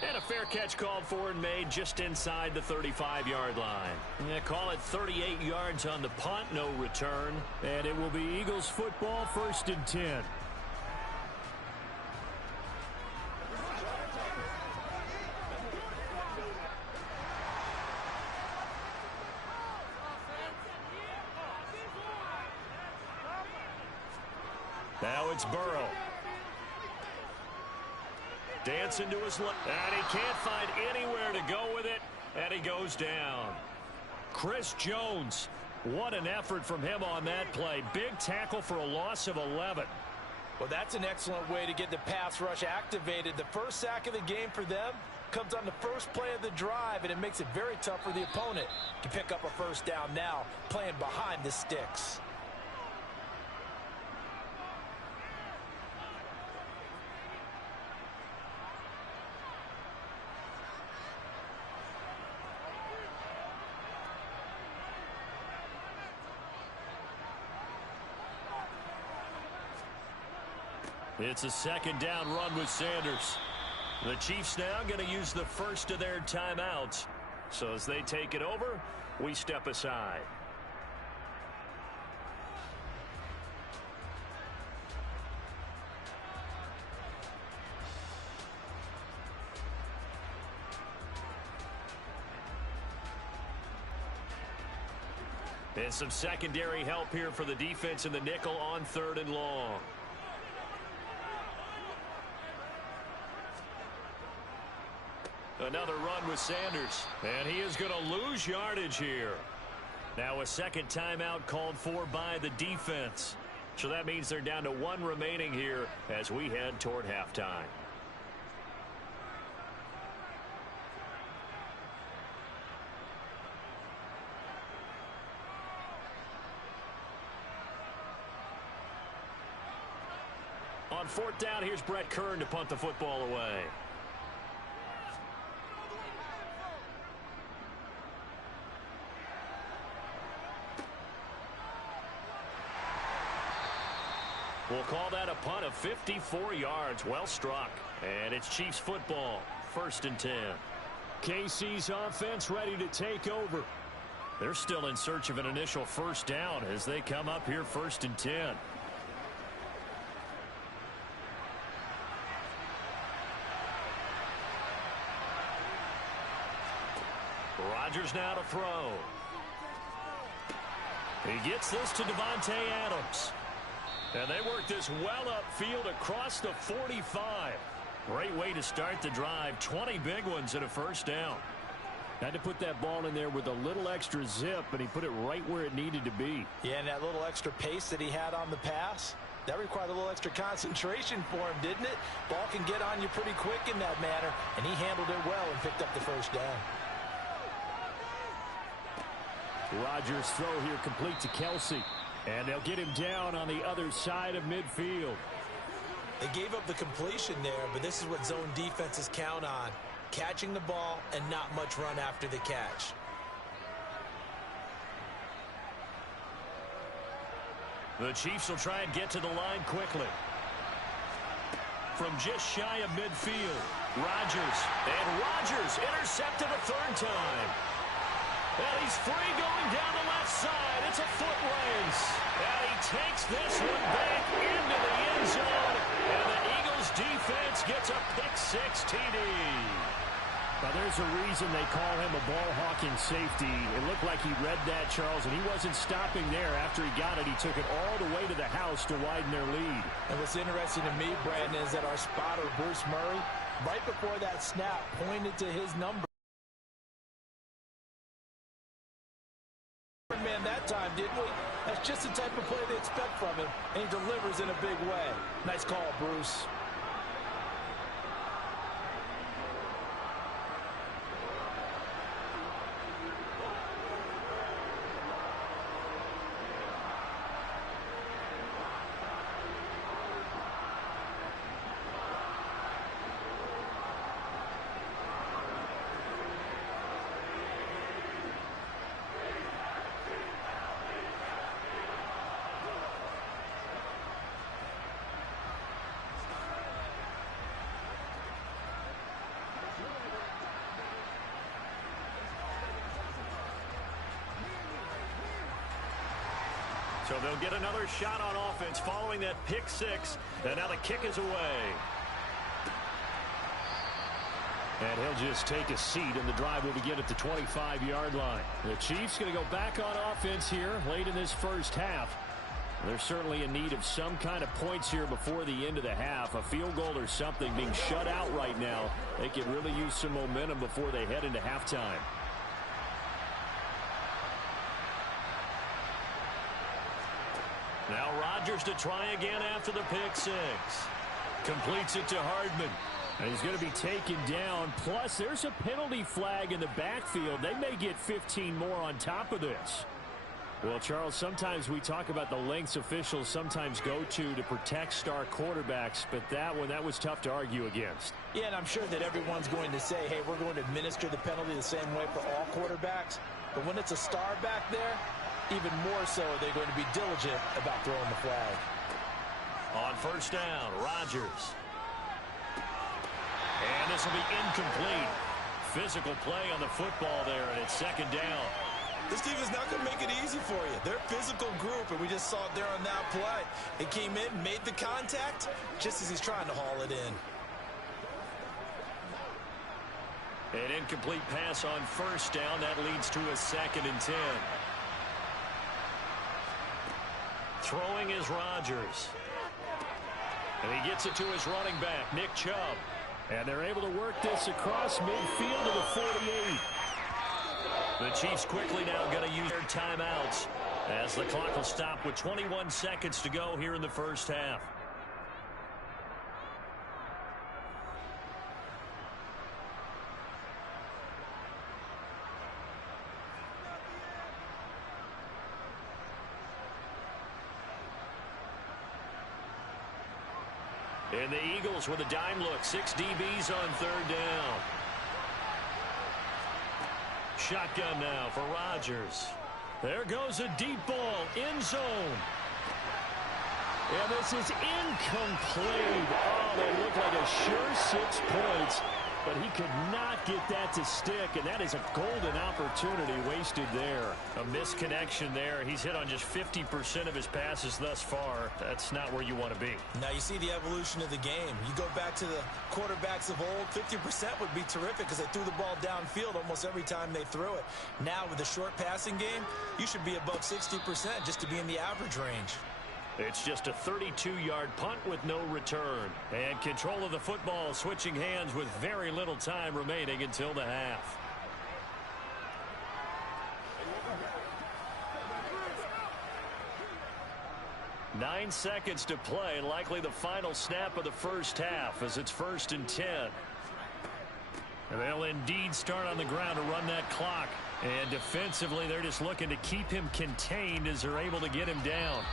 And a fair catch called for and made just inside the 35-yard line. They call it 38 yards on the punt, no return. And it will be Eagles football, 1st and 10. Now it's Burrow. Dancing to his left, and he can't find anywhere to go with it, and he goes down. Chris Jones, what an effort from him on that play. Big tackle for a loss of 11. Well, that's an excellent way to get the pass rush activated. The first sack of the game for them comes on the first play of the drive, and it makes it very tough for the opponent to pick up a 1st down now, playing behind the sticks. It's a second down run with Sanders. The Chiefs now going to use the first of their timeouts. So as they take it over, we step aside. And some secondary help here for the defense in the nickel on 3rd and long. Another run with Sanders. And he is going to lose yardage here. Now a second timeout called for by the defense. So that means they're down to 1 remaining here as we head toward halftime. On 4th down, here's Brett Kern to punt the football away. We'll call that a punt of 54 yards. Well struck. And it's Chiefs football. 1st and 10. KC's offense ready to take over. They're still in search of an initial first down as they come up here 1st and 10. Rodgers now to throw. He gets this to Davante Adams. And they work this well upfield across the 45. Great way to start the drive. 20 big ones and a first down. Had to put that ball in there with a little extra zip, and he put it right where it needed to be. Yeah, and that little extra pace that he had on the pass, that required a little extra concentration for him, didn't it? Ball can get on you pretty quick in that manner, and he handled it well and picked up the first down. Rodgers' throw here complete to Kelsey. And they'll get him down on the other side of midfield. They gave up the completion there, but this is what zone defenses count on. Catching the ball and not much run after the catch. The Chiefs will try and get to the line quickly. From just shy of midfield, Rodgers. And Rodgers intercepted a 3rd time. And he's free going down the left side. It's a foot race. And he takes this one back into the end zone. And the Eagles defense gets a pick-6 TD. Now, there's a reason they call him a ball-hawking safety. It looked like he read that, Charles, and he wasn't stopping there. After he got it, he took it all the way to the house to widen their lead. And what's interesting to me, Brandon, is that our spotter, Bruce Murray, right before that snap, pointed to his number. Man, that time, didn't we? That's just the type of play they expect from him, and he delivers in a big way. Nice call, Bruce. So they'll get another shot on offense following that pick-6. And now the kick is away. And he'll just take a seat, and the drive will begin at the 25-yard line. The Chiefs going to go back on offense here late in this first half. They're certainly in need of some kind of points here before the end of the half. A field goal or something. Being shut out right now, they could really use some momentum before they head into halftime. Now Rodgers to try again after the pick-6. Completes it to Hardman. And he's going to be taken down. Plus, there's a penalty flag in the backfield. They may get 15 more on top of this. Well, Charles, sometimes we talk about the lengths officials sometimes go to protect star quarterbacks, but that was tough to argue against. Yeah, and I'm sure that everyone's going to say, hey, we're going to administer the penalty the same way for all quarterbacks. But when it's a star back there, even more so are they going to be diligent about throwing the flag. On first down, Rodgers. And this will be incomplete. Physical play on the football there, and it's second down. This team is not going to make it easy for you. They're a physical group, and we just saw it there on that play. It came in, made the contact, just as he's trying to haul it in. An incomplete pass on first down. That leads to a 2nd and 10. Throwing is Rodgers. And he gets it to his running back, Nick Chubb. And they're able to work this across midfield to the 48. The Chiefs quickly now going to use their timeouts as the clock will stop with 21 seconds to go here in the first half. And the Eagles with a dime look. 6 DBs on third down. Shotgun now for Rodgers. There goes a deep ball. End zone. And this is incomplete. Oh, they look like a sure 6 points. But he could not get that to stick, and that is a golden opportunity wasted there. A misconnection there. He's hit on just 50% of his passes thus far. That's not where you want to be. Now you see the evolution of the game. You go back to the quarterbacks of old, 50% would be terrific because they threw the ball downfield almost every time they threw it. Now with the short passing game, you should be above 60% just to be in the average range. It's just a 32-yard punt with no return. And control of the football switching hands with very little time remaining until the half. Nine seconds to play, likely the final snap of the first half as it's 1st and 10. And they'll indeed start on the ground to run that clock. And defensively, they're just looking to keep him contained as they're able to get him down.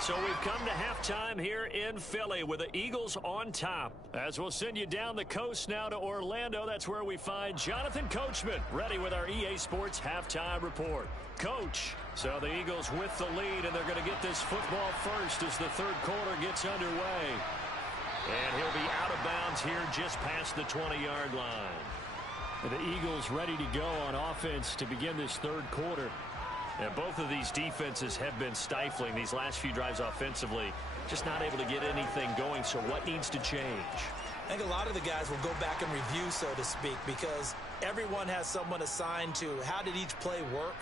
So we've come to halftime here in Philly with the Eagles on top. As we'll send you down the coast now to Orlando, that's where we find Jonathan Coachman ready with our EA Sports halftime report. Coach, so the Eagles with the lead, and they're going to get this football first as the third quarter gets underway. And he'll be out of bounds here just past the 20-yard line. The Eagles ready to go on offense to begin this third quarter. And both of these defenses have been stifling these last few drives offensively. Just not able to get anything going, so what needs to change? I think a lot of the guys will go back and review, so to speak, because everyone has someone assigned to how did each play work.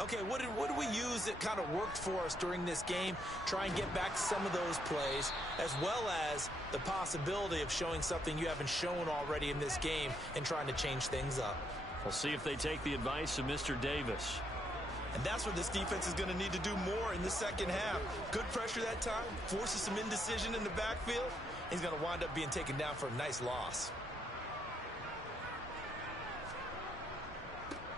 Okay, what did we use that kind of worked for us during this game? Try and get back to some of those plays, as well as the possibility of showing something you haven't shown already in this game and trying to change things up. We'll see if they take the advice of Mr. Davis. And that's what this defense is going to need to do more in the second half. Good pressure that time, forces some indecision in the backfield. He's going to wind up being taken down for a nice loss.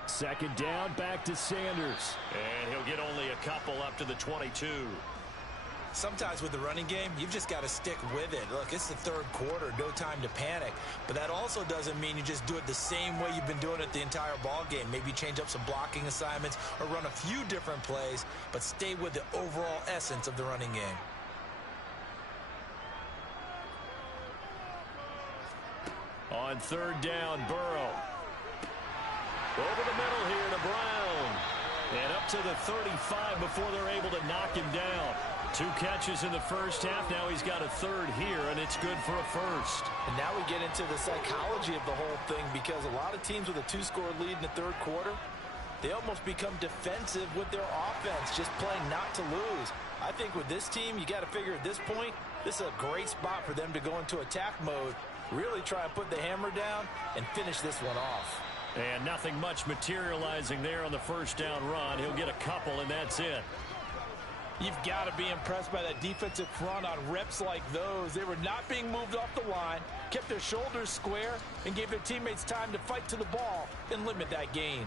Second down, back to Sanders. And he'll get only a couple up to the 22. Sometimes with the running game, you've just got to stick with it. Look, it's the third quarter, no time to panic. But that also doesn't mean you just do it the same way you've been doing it the entire ball game. Maybe change up some blocking assignments or run a few different plays, but stay with the overall essence of the running game. On third down, Burrow. Over the middle here to Brown. And up to the 35 before they're able to knock him down. 2 catches in the first half. Now he's got a third here, and it's good for a first. And now we get into the psychology of the whole thing, because a lot of teams with a 2-score lead in the third quarter, they almost become defensive with their offense, just playing not to lose. I think with this team, you got to figure at this point, this is a great spot for them to go into attack mode, really try and put the hammer down and finish this one off. And nothing much materializing there on the first down run. He'll get a couple, and that's it. You've got to be impressed by that defensive front on reps like those. They were not being moved off the line, kept their shoulders square, and gave their teammates time to fight to the ball and limit that gain.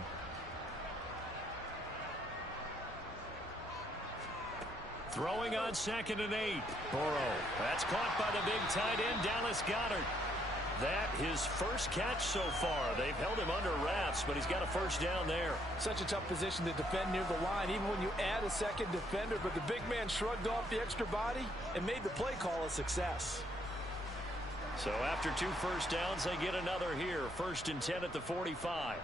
Throwing on 2nd and 8. Burrow. That's caught by the big tight end, Dallas Goedert. That his first catch so far. They've held him under wraps, but he's got a first down there. Such a tough position to defend near the line, even when you add a second defender. But the big man shrugged off the extra body and made the play call a success. So after 2 first downs, they get another here. 1st and 10 at the 45.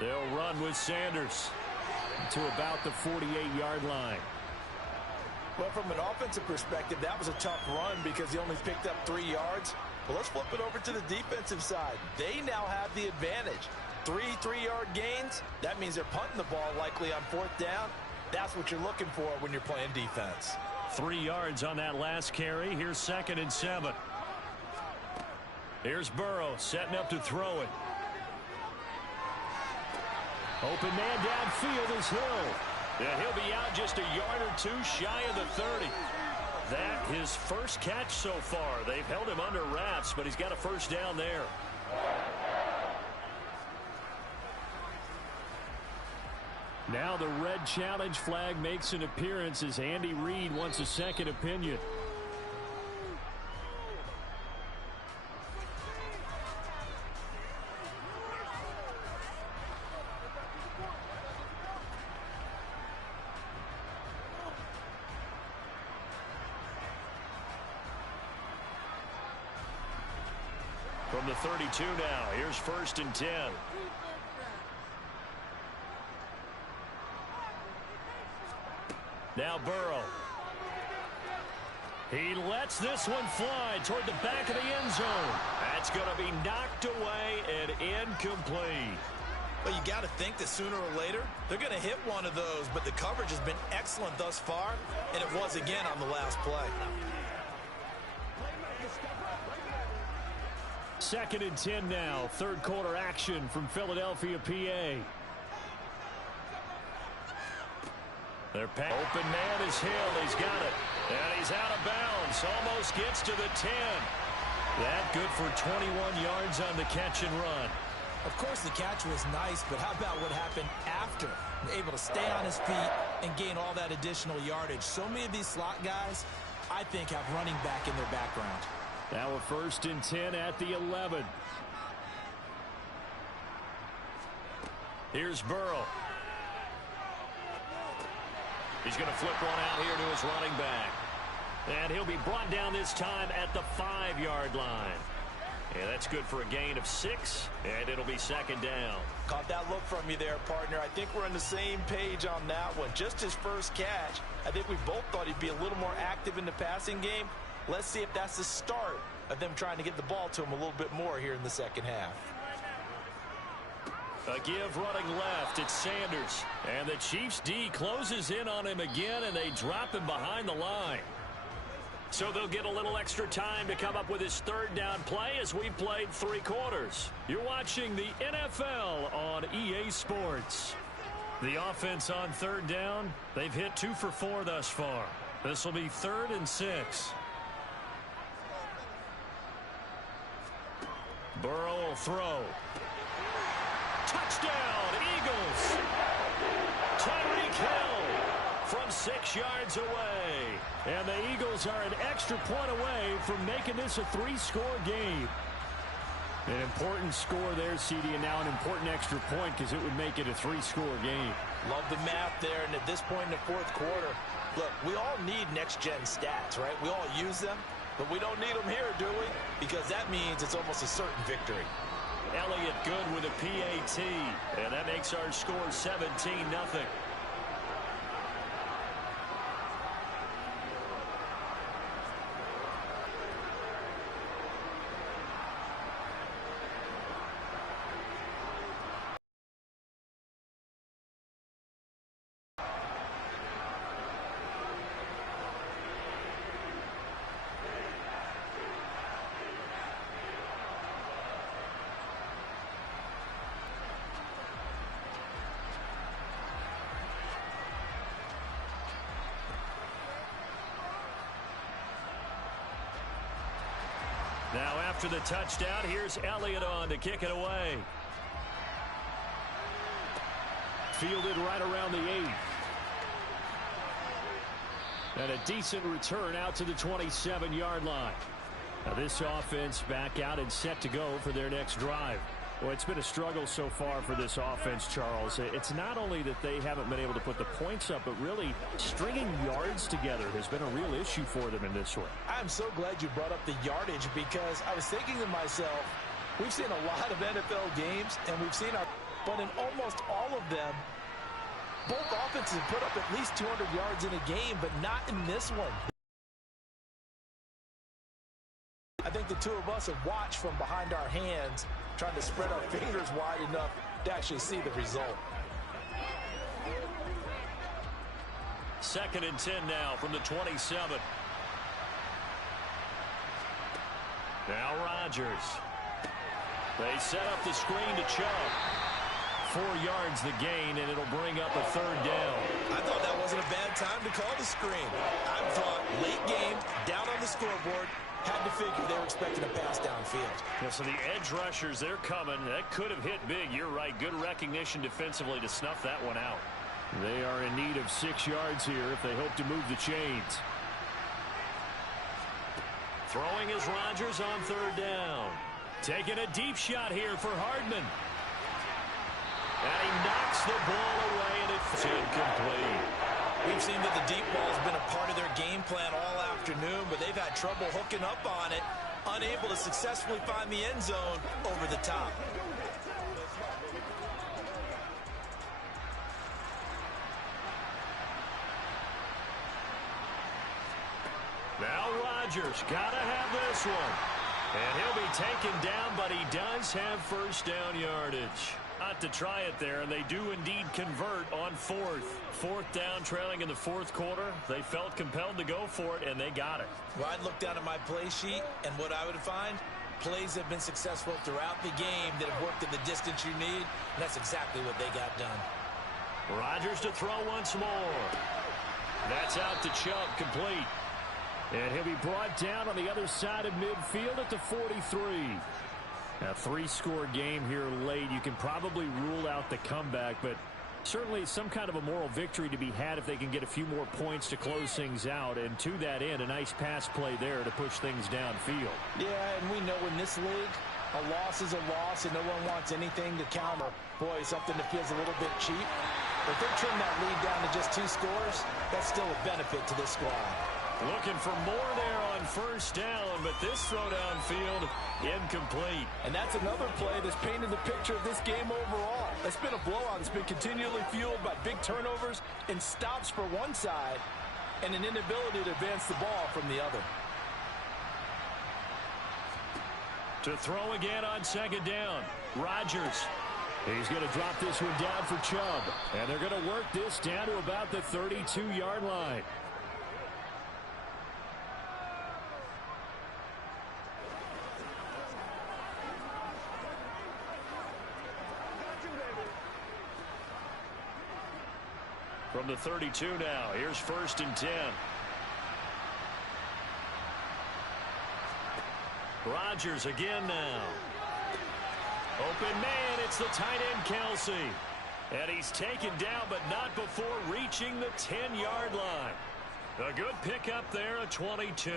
They'll run with Sanders to about the 48-yard line. Well, from an offensive perspective, that was a tough run because he only picked up 3 yards. But let's flip it over to the defensive side. They now have the advantage. 3 3-yard gains. That means they're punting the ball likely on 4th down. That's what you're looking for when you're playing defense. 3 yards on that last carry. Here's 2nd and 7. Here's Burrow setting up to throw it. Open man downfield is Hill. Yeah, he'll be out just a yard or 2 shy of the 30. That his first catch so far. They've held him under wraps, but he's got a first down there. Now the red challenge flag makes an appearance as Andy Reid wants a second opinion. From the 32 now, here's 1st and 10. Now Burrow. He lets this one fly toward the back of the end zone. That's going to be knocked away and incomplete. Well, you got to think that sooner or later, they're going to hit one of those, but the coverage has been excellent thus far, and it was again on the last play. 2nd and 10 now. 3rd quarter action from Philadelphia, PA. Their open man is Hill. He's got it. And he's out of bounds. Almost gets to the 10. That good for 21 yards on the catch and run. Of course, the catch was nice, but how about what happened after? Able to stay on his feet and gain all that additional yardage. So many of these slot guys, I think, have running back in their background. Now a 1st and 10 at the 11. Here's Burrow. He's going to flip one out here to his running back. And he'll be brought down this time at the 5-yard line. Yeah, that's good for a gain of 6, and it'll be 2nd down. Caught that look from you there, partner. I think we're on the same page on that one. Just his first catch. I think we both thought he'd be a little more active in the passing game. Let's see if that's the start of them trying to get the ball to him a little bit more here in the second half. A give running left. It's Sanders. And the Chiefs D closes in on him again, and they drop him behind the line. So they'll get a little extra time to come up with his 3rd down play as we've played 3 quarters. You're watching the NFL on EA Sports. The offense on 3rd down, they've hit 2 for 4 thus far. This will be 3rd and 6. Burrow will throw. Touchdown, Eagles. Tyreek Hill from 6 yards away. And the Eagles are an extra point away from making this a 3-score game. An important score there, CD, and now an important extra point because it would make it a 3-score game. Love the math there, and at this point in the 4th quarter, look, we all need next-gen stats, right? We all use them, but we don't need them here, do we? Because that means it's almost a certain victory. Elliott good with a PAT, and that makes our score 17-0. Now after the touchdown, here's Elliott on to kick it away. Fielded right around the 8. And a decent return out to the 27-yard line. Now this offense back out and set to go for their next drive. Well, it's been a struggle so far for this offense, Charles. It's not only that they haven't been able to put the points up, but really stringing yards together has been a real issue for them in this one. I'm so glad you brought up the yardage because I was thinking to myself, we've seen a lot of NFL games, and we've seen but in almost all of them, both offenses have put up at least 200 yards in a game, but not in this one. I think the two of us have watched from behind our hands, trying to spread our fingers wide enough to actually see the result. 2nd and 10 now from the 27. Now Rodgers. They set up the screen to Chubb. 4 yards the gain, and it'll bring up a 3rd down. I thought that wasn't a bad time to call the screen. I thought late game, down on the scoreboard, had to figure they were expecting a pass downfield. Yeah, so the edge rushers, they're coming. That could have hit big. You're right. Good recognition defensively to snuff that one out. They are in need of 6 yards here if they hope to move the chains. Throwing is Rodgers on 3rd down. Taking a deep shot here for Hardman. And he knocks the ball away, and it's incomplete. We've seen that the deep ball has been a part of their game plan all afternoon, but they've had trouble hooking up on it, unable to successfully find the end zone over the top. Now Rodgers gotta have this one. And he'll be taken down, but he does have 1st down yardage. Not to try it there, and they do indeed convert on 4th. 4th down, trailing in the 4th quarter. They felt compelled to go for it, and they got it. Well, I'd look down at my play sheet, and what I would find, plays have been successful throughout the game that have worked at the distance you need, and that's exactly what they got done. Rodgers to throw once more. That's out to Chubb, complete. And he'll be brought down on the other side of midfield at the 43. A 3-score game here late. You can probably rule out the comeback, but certainly some kind of a moral victory to be had if they can get a few more points to close things out. And to that end, a nice pass play there to push things downfield. Yeah, and we know in this league, a loss is a loss, and no one wants anything to counter. Boy, something that feels a little bit cheap. If they trim that lead down to just 2 scores, that's still a benefit to this squad. Looking for more there on 1st down, but this throw downfield incomplete. And that's another play that's painted the picture of this game overall. It's been a blowout. It's been continually fueled by big turnovers and stops for one side and an inability to advance the ball from the other. To throw again on 2nd down, Rodgers. He's going to drop this one down for Chubb, and they're going to work this down to about the 32-yard line. From the 32 now, here's 1st and 10. Rodgers again now. Open man, it's the tight end Kelsey. And he's taken down, but not before reaching the 10-yard line. A good pickup there, a 22.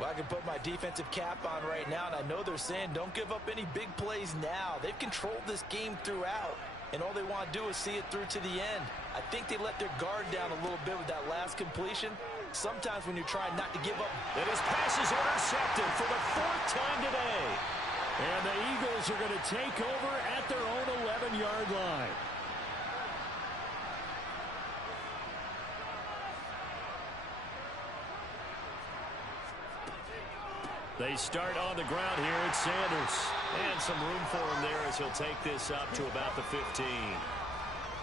Well, I can put my defensive cap on right now, and I know they're saying don't give up any big plays now. They've controlled this game throughout, and all they want to do is see it through to the end. I think they let their guard down a little bit with that last completion. Sometimes when you're trying not to give up. And his pass is intercepted for the 4th time today. And the Eagles are going to take over at their own 11-yard line. They start on the ground here. It's Sanders. And some room for him there as he'll take this up to about the 15.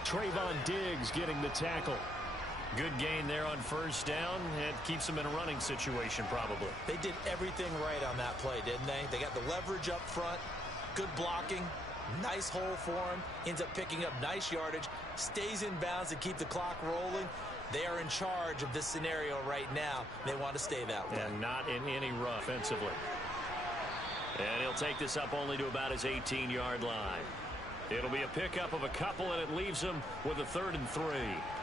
Trayvon Diggs getting the tackle. Good gain there on 1st down. It keeps them in a running situation probably. They did everything right on that play, didn't they? They got the leverage up front, good blocking, nice hole for him, ends up picking up nice yardage, stays in bounds to keep the clock rolling. They are in charge of this scenario right now. They want to stay that way. And not in any run offensively. And he'll take this up only to about his 18-yard line. It'll be a pickup of a couple, and it leaves them with a 3rd and 3.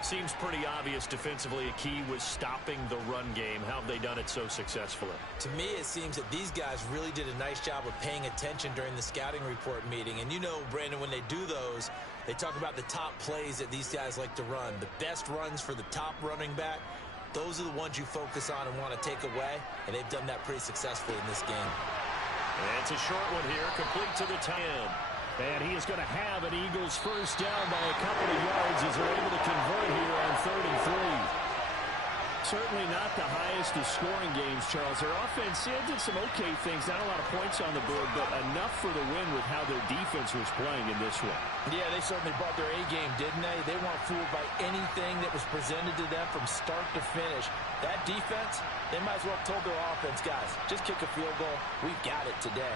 Seems pretty obvious defensively a key was stopping the run game. How have they done it so successfully? To me, it seems that these guys really did a nice job of paying attention during the scouting report meeting. And you know, Brandon, when they do those, they talk about the top plays that these guys like to run. The best runs for the top running back, those are the ones you focus on and want to take away. And they've done that pretty successfully in this game. And it's a short one here, complete to the tight end. And he is going to have an Eagles first down by a couple of yards as they're able to convert here on 3rd and 3. Certainly not the highest of scoring games, Charles. Their offense did some okay things, not a lot of points on the board, but enough for the win with how their defense was playing in this one. Yeah, they certainly brought their A game, didn't they? They weren't fooled by anything that was presented to them from start to finish. That defense, they might as well have told their offense, guys, just kick a field goal. We've got it today.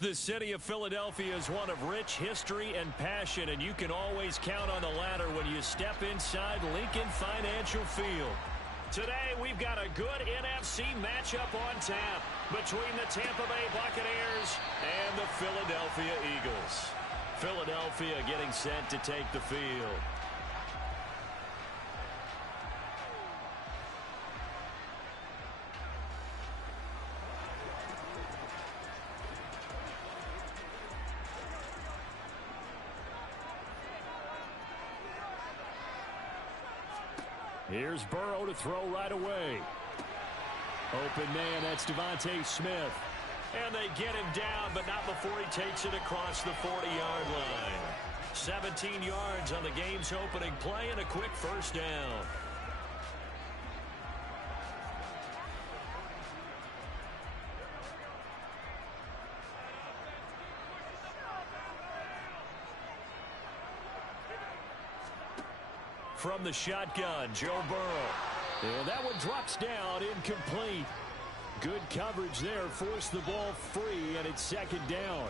The city of Philadelphia is one of rich history and passion, and you can always count on the latter when you step inside Lincoln Financial Field. Today, we've got a good NFC matchup on tap between the Tampa Bay Buccaneers and the Philadelphia Eagles. Philadelphia getting set to take the field. Here's Burrow to throw right away. Open man, that's Devontae Smith. And they get him down, but not before he takes it across the 40-yard line. 17 yards on the game's opening play and a quick first down. From the shotgun, Joe Burrow. And that one drops down, incomplete. Good coverage there, forced the ball free, and it's second down.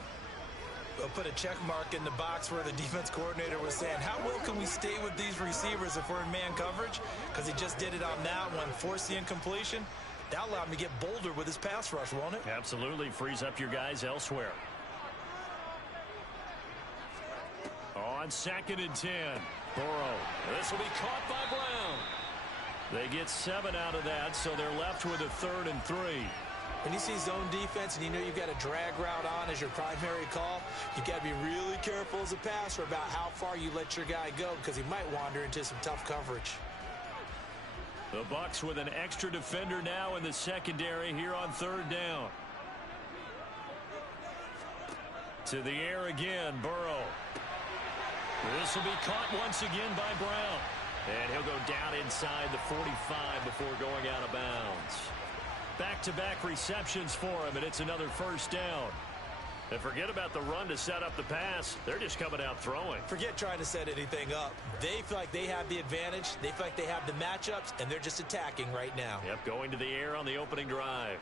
We'll put a check mark in the box where the defense coordinator was saying, how well can we stay with these receivers if we're in man coverage? Because he just did it on that one, forced the incompletion. That allowed him to get bolder with his pass rush, won't it? Absolutely, frees up your guys elsewhere. On 2nd and 10, Burrow. This will be caught by Brown. They get 7 out of that, so they're left with a 3rd and 3. When you see zone defense and you know you've got a drag route on as your primary call, you've got to be really careful as a passer about how far you let your guy go because he might wander into some tough coverage. The Bucs with an extra defender now in the secondary here on 3rd down. To the air again, Burrow. This will be caught once again by Brown. And he'll go down inside the 45 before going out of bounds. Back-to-back receptions for him, and it's another first down. And forget about the run to set up the pass. They're just coming out throwing. Forget trying to set anything up. They feel like they have the advantage. They feel like they have the matchups, and they're just attacking right now. Yep, going to the air on the opening drive.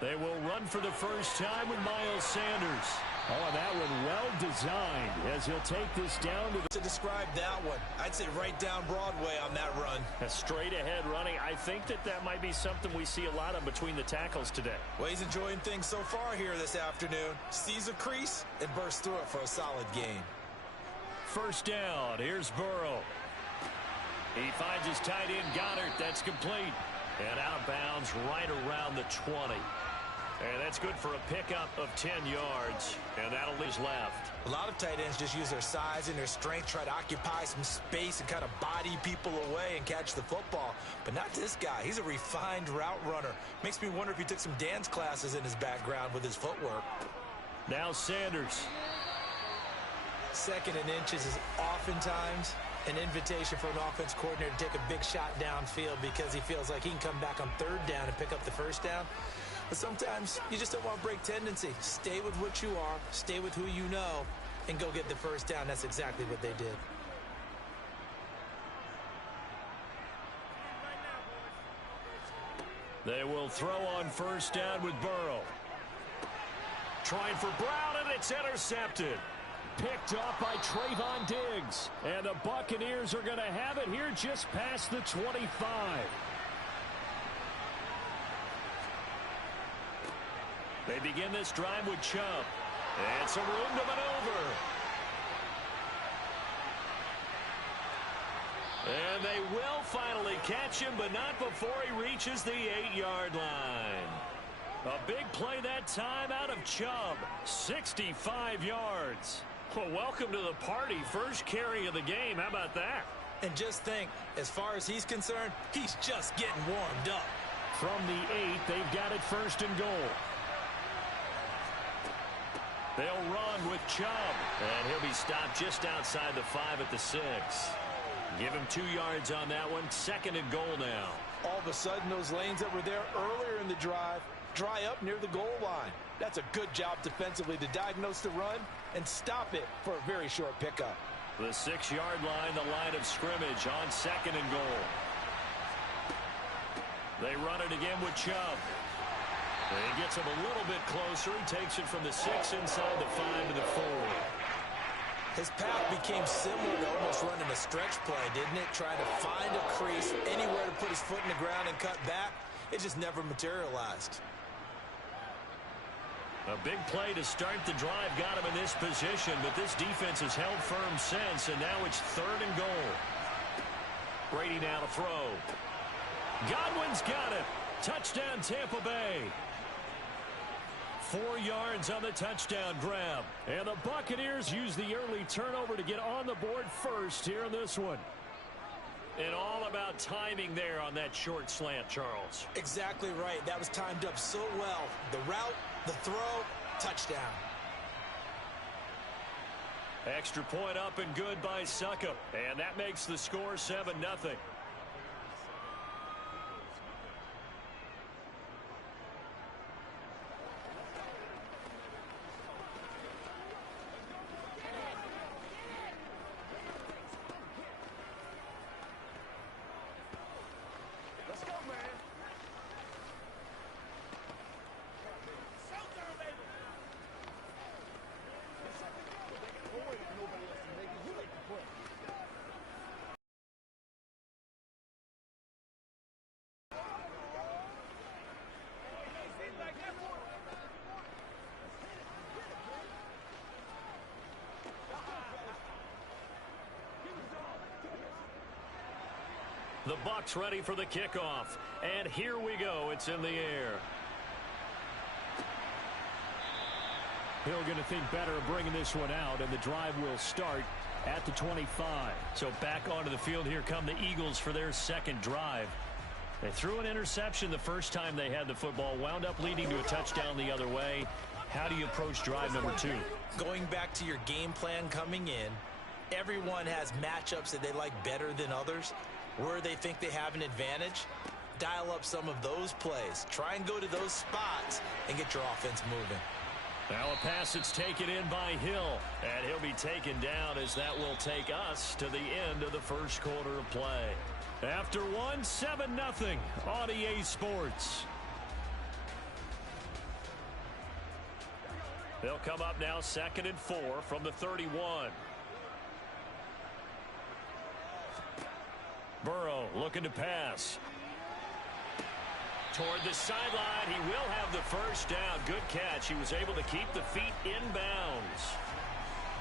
They will run for the first time with Miles Sanders. Oh, and that one well designed as he'll take this down to describe that one, I'd say right down Broadway on that run. A straight ahead running. I think that might be something we see a lot of between the tackles today. Well, he's enjoying things so far here this afternoon. Sees a crease and bursts through it for a solid gain. First down. Here's Burrow. He finds his tight end Goddard. That's complete. And out of bounds right around the 20. And that's good for a pickup of 10 yards. And that'll leave left. A lot of tight ends just use their size and their strength, try to occupy some space and kind of body people away and catch the football. But not this guy. He's a refined route runner. Makes me wonder if he took some dance classes in his background with his footwork. Now Sanders. 2nd and inches is oftentimes an invitation for an offense coordinator to take a big shot downfield because he feels like he can come back on 3rd down and pick up the first down. But sometimes you just don't want to break tendency. Stay with what you are, stay with who you know, and go get the first down. That's exactly what they did. They will throw on first down with Burrow. Trying for Brown, and it's intercepted. Picked off by Trayvon Diggs. And the Buccaneers are going to have it here just past the 25. They begin this drive with Chubb. And some room to maneuver. And they will finally catch him, but not before he reaches the 8-yard line. A big play that time out of Chubb. 65 yards. Well, welcome to the party. First carry of the game. How about that? And just think, as far as he's concerned, he's just getting warmed up. From the 8, they've got it 1st and goal. They'll run with Chubb. And he'll be stopped just outside the 5 at the 6. Give him 2 yards on that one. 2nd and goal now. All of a sudden, those lanes that were there earlier in the drive dry up near the goal line. That's a good job defensively to diagnose the run and stop it for a very short pickup. The 6-yard line, the line of scrimmage on 2nd and goal. They run it again with Chubb. He gets him a little bit closer. He takes it from the 6 inside the 5 to the 4. His path became similar to almost running a stretch play, didn't it? Trying to find a crease, anywhere to put his foot in the ground and cut back. It just never materialized. A big play to start the drive got him in this position, but this defense has held firm since, and now it's 3rd and goal. Brady now to throw. Godwin's got it. Touchdown, Tampa Bay. 4 yards on the touchdown grab. And the Buccaneers use the early turnover to get on the board first here in this one. And all about timing there on that short slant, Charles. Exactly right. That was timed up so well. The route, the throw, touchdown. Extra point up and good by Succop. And that makes the score 7-0. The Bucs ready for the kickoff. And here we go. It's in the air. Hill going to think better of bringing this one out, and the drive will start at the 25. So back onto the field here come the Eagles for their second drive. They threw an interception the first time they had the football, wound up leading to a touchdown the other way. How do you approach drive number 2? Going back to your game plan coming in, everyone has matchups that they like better than others. Where they think they have an advantage, dial up some of those plays. Try and go to those spots and get your offense moving. Now a pass that's taken in by Hill, and he'll be taken down as that will take us to the end of the first quarter of play. After 7-0 on EA Sports. They'll come up now 2nd and 4 from the 31. Burrow looking to pass. Toward the sideline, he will have the first down. Good catch. He was able to keep the feet inbounds.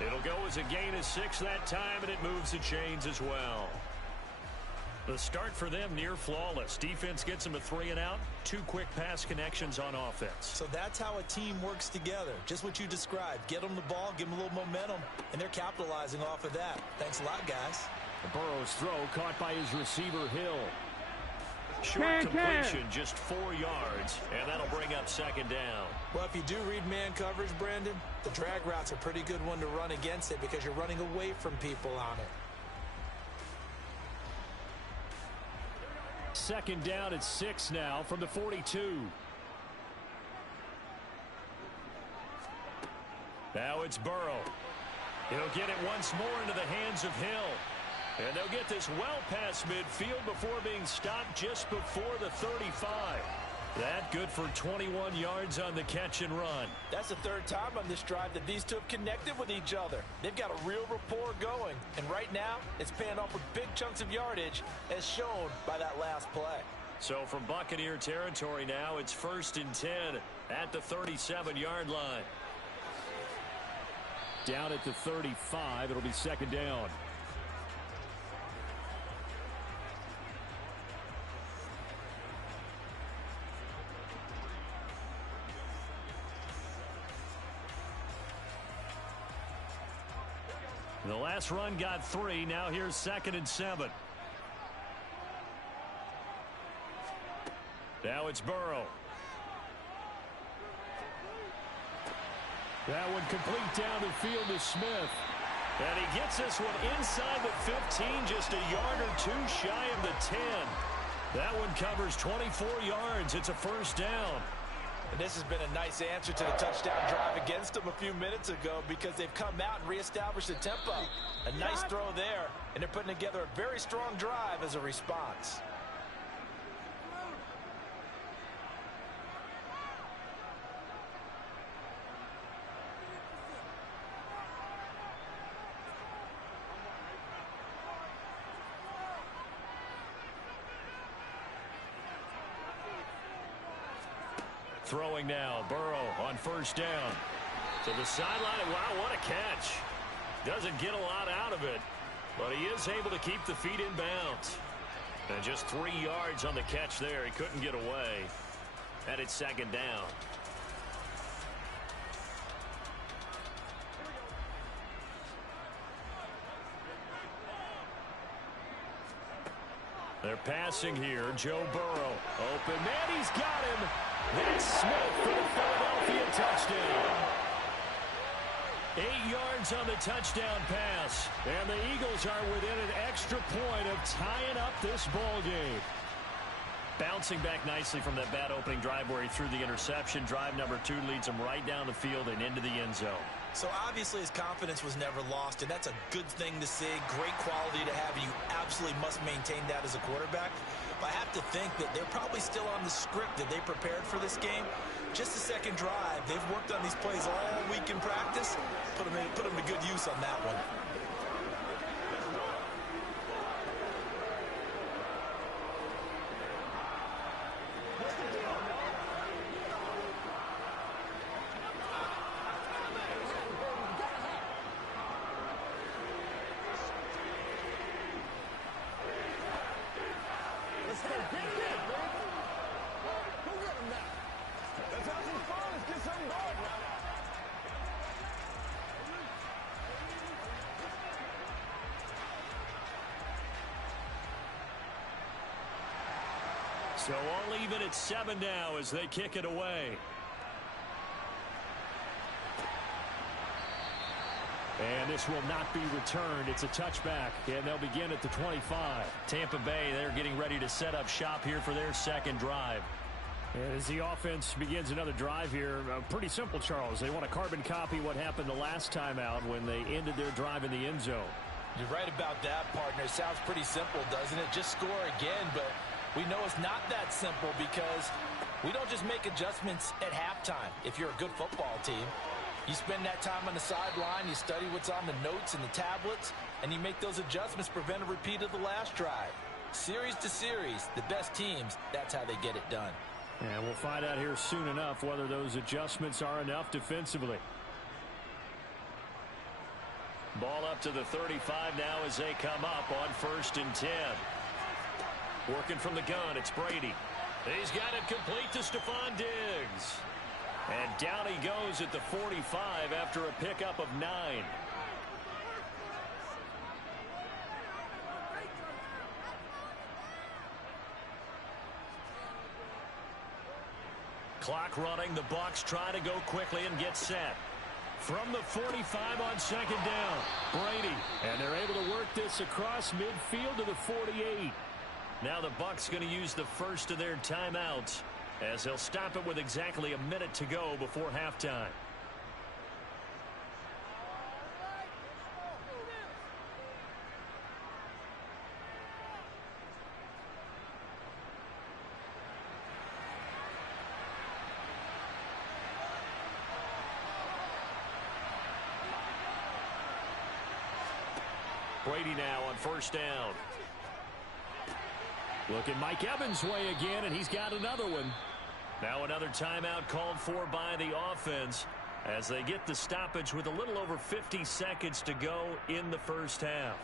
It'll go as a gain of 6 that time, and it moves the chains as well. The start for them near flawless. Defense gets them a 3 and out. 2 quick pass connections on offense. So that's how a team works together. Just what you described. Get them the ball, give them a little momentum, and they're capitalizing off of that. Thanks a lot, guys. Burrow's throw caught by his receiver, Hill. Short completion, just 4 yards, and that'll bring up 2nd down. Well, if you do read man coverage, Brandon, the drag route's a pretty good one to run against it because you're running away from people on it. 2nd down at 6 now from the 42. Now it's Burrow. He'll get it once more into the hands of Hill. And they'll get this well past midfield before being stopped just before the 35. That good for 21 yards on the catch and run. That's the 3rd time on this drive that these two have connected with each other. They've got a real rapport going. And right now, it's paying off with big chunks of yardage as shown by that last play. So from Buccaneer territory now, it's 1st and 10 at the 37-yard line. Down at the 35, it'll be 2nd down. The last run got 3. Now here's 2nd and 7. Now it's Burrow. That one complete down the field to Smith. And he gets this one inside the 15, just a yard or 2 shy of the 10. That one covers 24 yards. It's a 1st down. And this has been a nice answer to the touchdown drive against them a few minutes ago because they've come out and reestablished the tempo. A nice throw there, and they're putting together a very strong drive as a response. Throwing now, Burrow on first down. To the sideline, and wow, what a catch. Doesn't get a lot out of it, but he is able to keep the feet in bounds. And just 3 yards on the catch there. He couldn't get away. And it's second down. They're passing here. Joe Burrow. Open man, he's got him. That's Smith for the Philadelphia touchdown. 8 yards on the touchdown pass. And the Eagles are within an extra point of tying up this ball game. Bouncing back nicely from that bad opening drive where he threw the interception. Drive number 2 leads him right down the field and into the end zone. So obviously his confidence was never lost, and that's a good thing to see. Great quality to have. You absolutely must maintain that as a quarterback. But I have to think that they're probably still on the script that they prepared for this game. Just the second drive. They've worked on these plays all week in practice. Put them to good use on that one. So all even at 7 now as they kick it away. And this will not be returned. It's a touchback, and they'll begin at the 25. Tampa Bay, they're getting ready to set up shop here for their second drive. And as the offense begins another drive here, pretty simple, Charles. They want to carbon copy what happened the last time out when they ended their drive in the end zone. You're right about that, partner. It sounds pretty simple, doesn't it? Just score again, but we know it's not that simple because we don't just make adjustments at halftime if you're a good football team. You spend that time on the sideline, you study what's on the notes and the tablets, and you make those adjustments, prevent a repeat of the last drive. Series to series, the best teams, that's how they get it done. And we'll find out here soon enough whether those adjustments are enough defensively. Ball up to the 35 now as they come up on 1st and 10. Working from the gun, it's Brady. He's got it complete to Stephon Diggs. And down he goes at the 45 after a pickup of 9. Clock running. The Bucs try to go quickly and get set. From the 45 on 2nd down, Brady. And they're able to work this across midfield to the 48. Now the Bucs going to use the first of their timeouts as they'll stop it with exactly a minute to go before halftime. Brady now on 1st down. Looking Mike Evans' way again, and he's got another one. Now another timeout called for by the offense as they get the stoppage with a little over 50 seconds to go in the first half.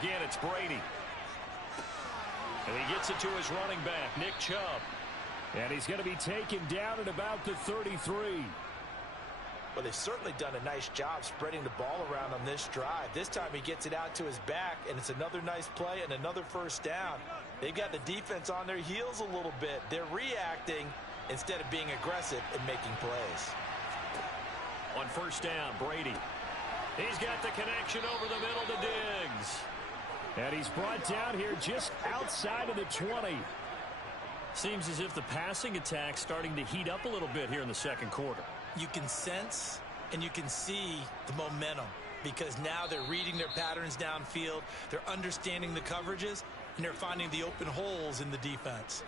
Again, it's Brady. And he gets it to his running back, Nick Chubb. And he's going to be taken down at about the 33. Well, they've certainly done a nice job spreading the ball around on this drive. This time he gets it out to his back, and it's another nice play and another first down. They've got the defense on their heels a little bit. They're reacting instead of being aggressive and making plays. On 1st down, Brady. He's got the connection over the middle to Diggs. And he's brought down here just outside of the 20. Seems as if the passing attack's starting to heat up a little bit here in the second quarter. You can sense and you can see the momentum because now they're reading their patterns downfield. They're understanding the coverages, and they're finding the open holes in the defense.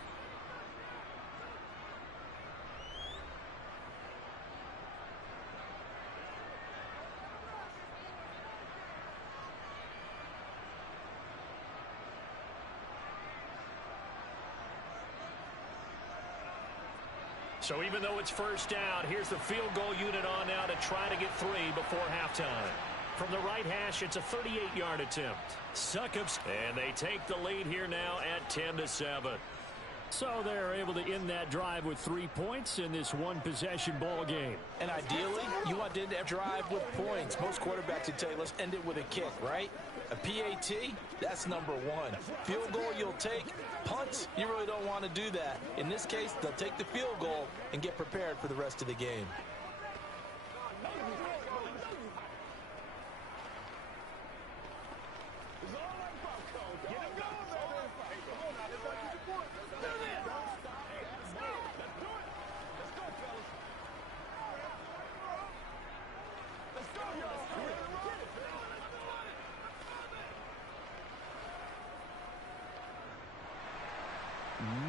So even though it's first down, here's the field goal unit on now to try to get 3 before halftime. From the right hash, it's a 38-yard attempt. Suckups, and they take the lead here now at 10-7. So they're able to end that drive with 3 points in this one-possession ball game. And ideally, you want to end that drive with points. Most quarterbacks would tell you, let's end it with a kick, right? A PAT, that's number 1. Field goal you'll take. Punts, you really don't want to do that. In this case, they'll take the field goal and get prepared for the rest of the game.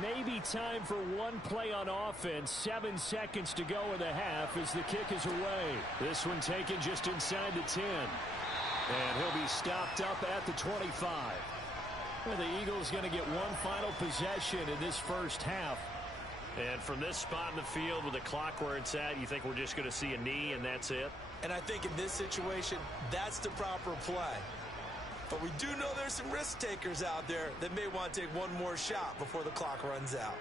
Maybe time for one play on offense. 7 seconds to go in the half as the kick is away. This one taken just inside the 10. And he'll be stopped up at the 25. And the Eagles going to get one final possession in this first half. And from this spot in the field with the clock where it's at, you think we're just going to see a knee and that's it? And I think in this situation, that's the proper play. But we do know there's some risk takers out there that may want to take one more shot before the clock runs out.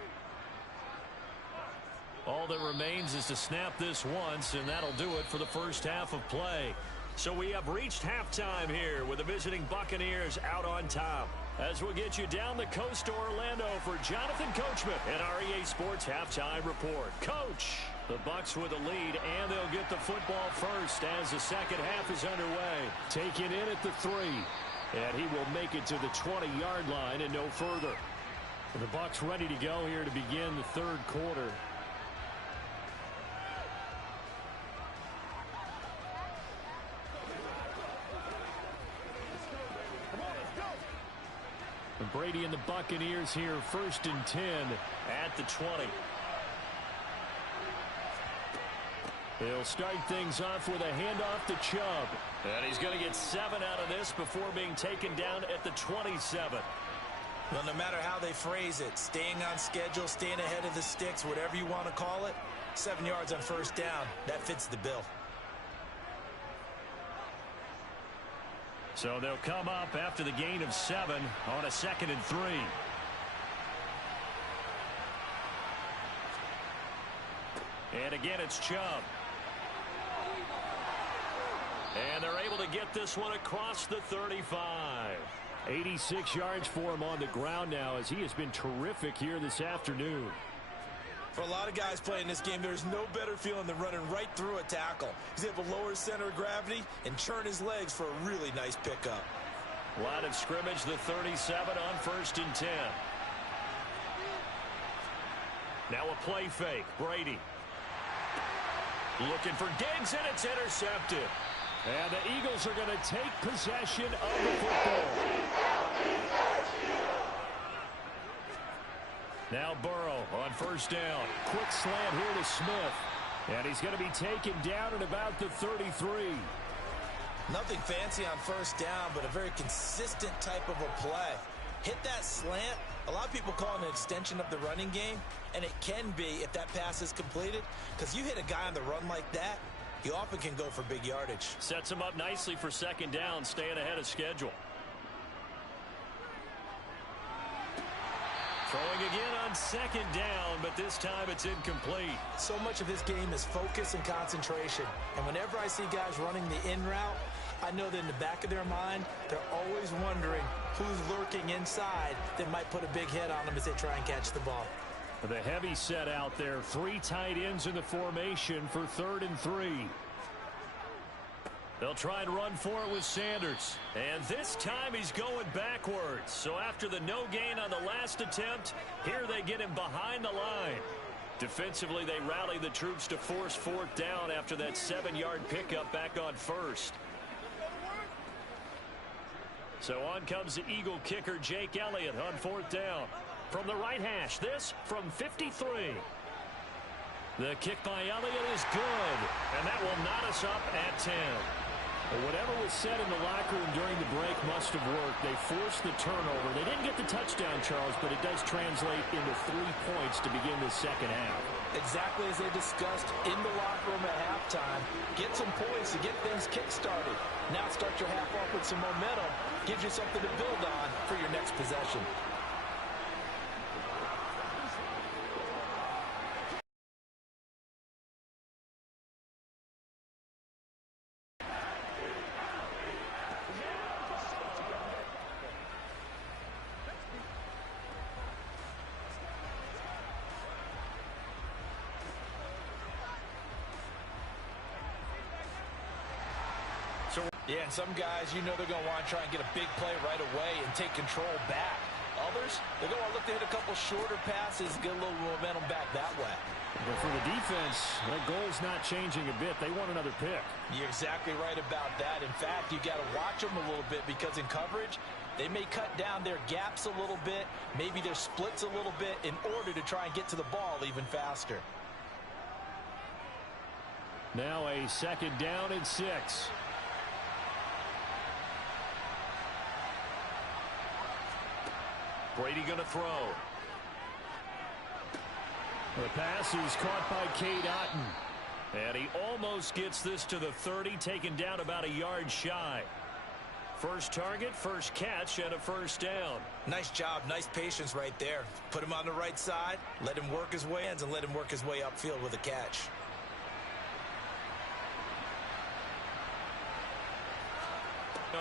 All that remains is to snap this once, and that'll do it for the first half of play. So we have reached halftime here with the visiting Buccaneers out on top. As we'll get you down the coast to Orlando for Jonathan Coachman and our EA Sports Halftime Report. Coach, the Bucs with a lead, and they'll get the football first as the second half is underway. Taken in at the 3. And he will make it to the 20-yard line and no further. The Bucs ready to go here to begin the third quarter. And Brady and the Buccaneers here, 1st and 10 at the 20. They'll start things off with a handoff to Chubb. And he's going to get 7 out of this before being taken down at the 27. Well, no matter how they phrase it, staying on schedule, staying ahead of the sticks, whatever you want to call it, 7 yards on first down, that fits the bill. So they'll come up after the gain of 7 on a 2nd and 3. And again, it's Chubb. And they're able to get this one across the 35. 86 yards for him on the ground now as he has been terrific here this afternoon. For a lot of guys playing this game, there's no better feeling than running right through a tackle. He's able to lower his center of gravity and churn his legs for a really nice pickup. Line of scrimmage, the 37 on 1st and 10. Now a play fake. Brady. Looking for Diggs, and it's intercepted. And the Eagles are going to take possession of the football. Now Burrow on 1st down. Quick slant here to Smith. And he's going to be taken down at about the 33. Nothing fancy on 1st down, but a very consistent type of a play. Hit that slant. A lot of people call it an extension of the running game, and it can be if that pass is completed, because you hit a guy on the run like that, you often can go for big yardage. Sets him up nicely for 2nd down, staying ahead of schedule. Throwing again on 2nd down, but this time it's incomplete. So much of this game is focus and concentration, and whenever I see guys running the in route, I know that in the back of their mind, they're always wondering who's lurking inside that might put a big hit on them as they try and catch the ball. The heavy set out there. 3 tight ends in the formation for 3rd and 3. They'll try and run for it with Sanders. And this time he's going backwards. So after the no gain on the last attempt, here they get him behind the line. Defensively, they rally the troops to force 4th down after that 7-yard pickup back on 1st. So on comes the Eagle kicker, Jake Elliott, on 4th down. From the right hash, this from 53. The kick by Elliott is good, and that will knot us up at 10. Well, whatever was said in the locker room during the break must have worked. They forced the turnover. They didn't get the touchdown, Charles, but it does translate into 3 points to begin the second half. Exactly as they discussed in the locker room at halftime. Get some points to get things kick-started. Now start your half off with some momentum. Gives you something to build on for your next possession. Yeah, and some guys, you know they're going to want to try and get a big play right away and take control back. Others, they're going to look to hit a couple shorter passes, get a little momentum back that way. But for the defense, that goal's not changing a bit. They want another pick. You're exactly right about that. In fact, you got to watch them a little bit because in coverage, they may cut down their gaps a little bit, maybe their splits a little bit in order to try and get to the ball even faster. Now a 2nd down and 6. Brady going to throw. The pass is caught by Cade Otton. And he almost gets this to the 30, taken down about a yard shy. First target, first catch, and a 1st down. Nice job, nice patience right there. Put him on the right side, let him work his way in, and let him work his way upfield with a catch.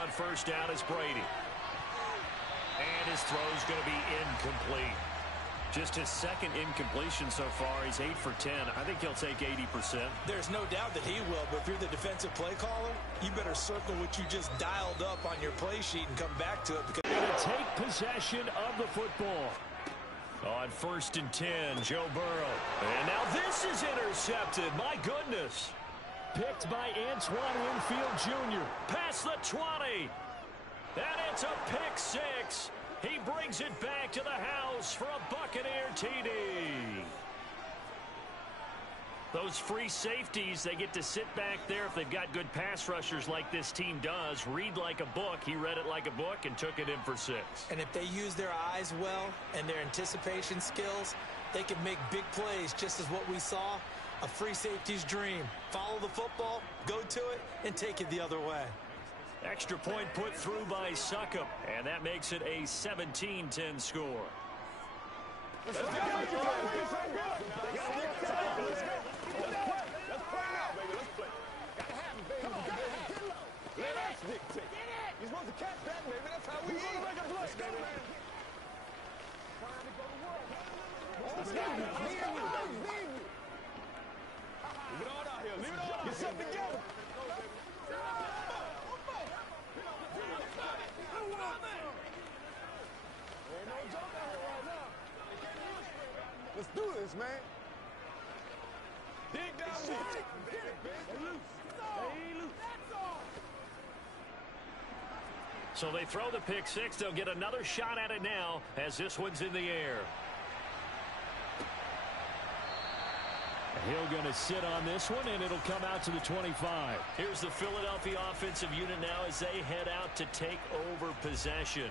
On 1st down is Brady. And his throw's going to be incomplete. Just his 2nd incompletion so far. He's 8 for 10. I think he'll take 80%. There's no doubt that he will, but if you're the defensive play caller, you better circle what you just dialed up on your play sheet and come back to it. Because going to take possession of the football. On 1st and 10, Joe Burrow. And now this is intercepted. My goodness. Picked by Antoine Winfield Jr. Past the 20. And it's a pick 6. He brings it back to the house for a Buccaneer TD. Those free safeties, they get to sit back there if they've got good pass rushers like this team does. Read like a book. He read it like a book and took it in for 6. And if they use their eyes well and their anticipation skills, they can make big plays, just as what we saw. A free safety's dream. Follow the football, go to it, and take it the other way. Extra point put through by Succop, and that makes it a 17-10 score. Let's play now, baby. Let's play. Gotta have it, baby. Let us dictate. You're supposed to catch that, baby. That's how we eat. Make a play, baby. Trying to go to work. Let's go. Me and you. Leave it all out here. Leave it all out. Get something together. Let's do this, man. Dig down deep. Stay loose. Stay loose. So they throw the pick 6. They'll get another shot at it now as this one's in the air. Hill going to sit on this one, and it'll come out to the 25. Here's the Philadelphia offensive unit now as they head out to take over possession.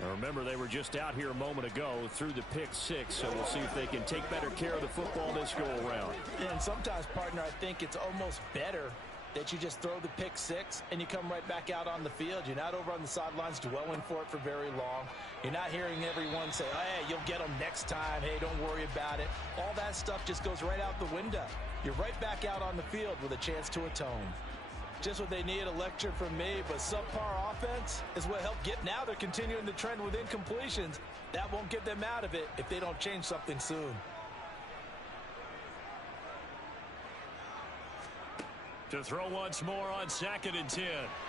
Now remember, they were just out here a moment ago through the pick 6, so we'll see if they can take better care of the football this go-around. Yeah, and sometimes, partner, I think it's almost better that you just throw the pick 6 and you come right back out on the field. You're not over on the sidelines dwelling for it for very long. You're not hearing everyone say, hey, you'll get them next time. Hey, don't worry about it. All that stuff just goes right out the window. You're right back out on the field with a chance to atone. Just what they need, a lecture from me, but subpar offense is what helped get. Now they're continuing the trend with incompletions. That won't get them out of it if they don't change something soon. To throw once more on 2nd and 10.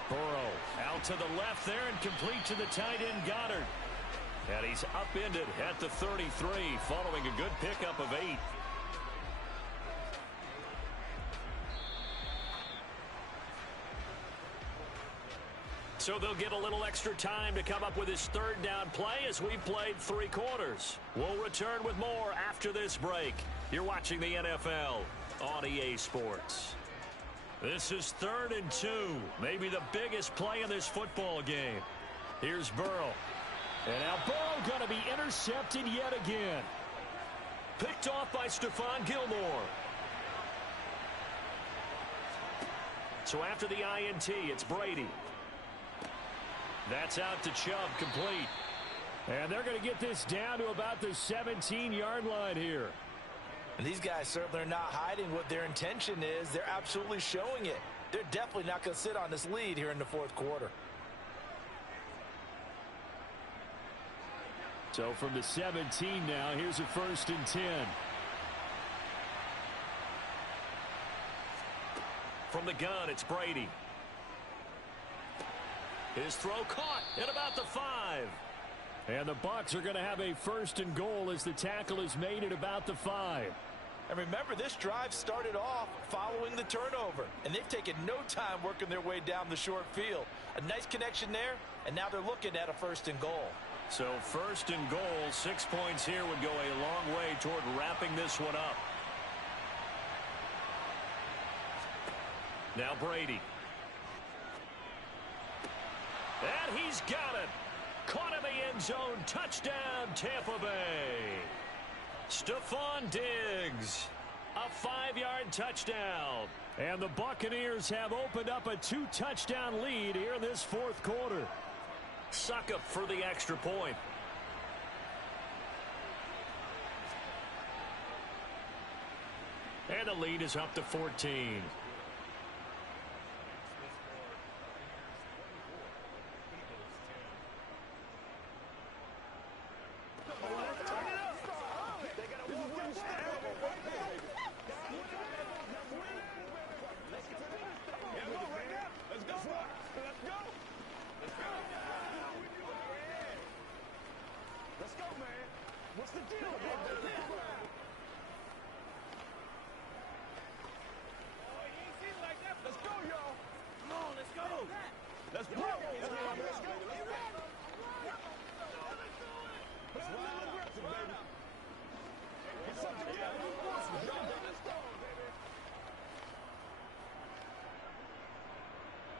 Burrow out to the left there and complete to the tight end Goddard. And he's upended at the 33 following a good pickup of 8. So they'll get a little extra time to come up with his third down play as we've played 3 quarters. We'll return with more after this break. You're watching the NFL on EA Sports. This is 3rd and 2. Maybe the biggest play in this football game. Here's Burrow. And now Burrow going to be intercepted yet again. Picked off by Stephon Gilmore. So after the INT, it's Brady. That's out to Chubb, complete. And they're going to get this down to about the 17-yard line here. And these guys certainly are not hiding what their intention is. They're absolutely showing it. They're definitely not going to sit on this lead here in the 4th quarter. So from the 17 now, here's a 1st and 10. From the gun, it's Brady. His throw caught at about the 5. And the Bucs are going to have a 1st and goal as the tackle is made at about the 5. And remember, this drive started off following the turnover. And they've taken no time working their way down the short field. A nice connection there, and now they're looking at a 1st and goal. So 1st and goal, 6 points here would go a long way toward wrapping this one up. Now Brady. And he's got it. Caught in the end zone. Touchdown, Tampa Bay. Stephon Diggs. A 5-yard touchdown. And the Buccaneers have opened up a 2-touchdown lead here in this 4th quarter. Suck up for the extra point. And the lead is up to 14.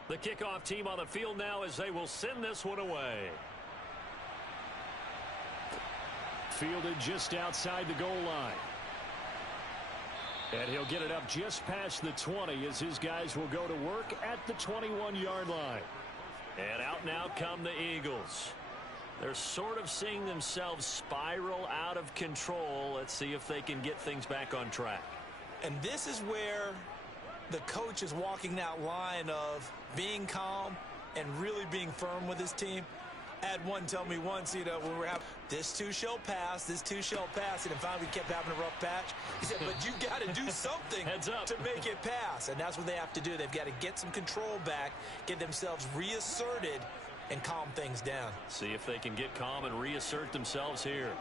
The kickoff team on the field now as they will send this one away. Fielded just outside the goal line. And he'll get it up just past the 20 as his guys will go to work at the 21-yard line. And out now come the Eagles. They're sort of seeing themselves spiral out of control. Let's see if they can get things back on track. And this is where the coach is walking that line of being calm and really being firm with his team. I had one tell me once, when we were having, this too shall pass, this too shall pass, and finally we kept having a rough patch. He said, but you got to do something to make it pass, and that's what they have to do. They've got to get some control back, get themselves reasserted, and calm things down. See if they can get calm and reassert themselves here.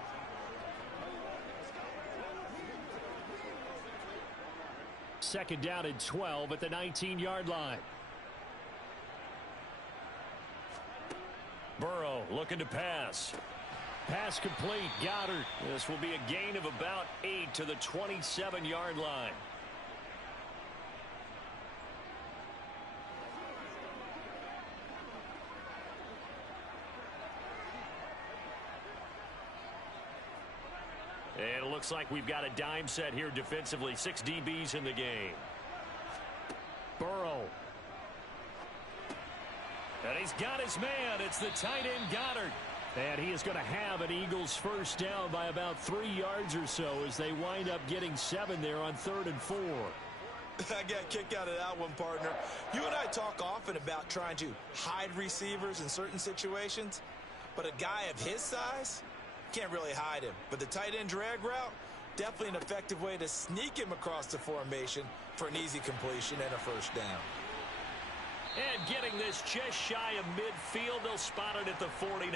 Second down and 12 at the 19-yard line. Burrow looking to pass. Pass complete. Goddard. This will be a gain of about 8 to the 27-yard line. And it looks like we've got a dime set here defensively. 6 DBs in the game. Burrow. And he's got his man. It's the tight end Goddard. And he is going to have an Eagles first down by about 3 yards or so as they wind up getting 7 there on 3rd and 4. I got a kick out of that one, partner. You and I talk often about trying to hide receivers in certain situations, but a guy of his size can't really hide him. But the tight end drag route, definitely an effective way to sneak him across the formation for an easy completion and a first down. And getting this just shy of midfield, they'll spot it at the 49.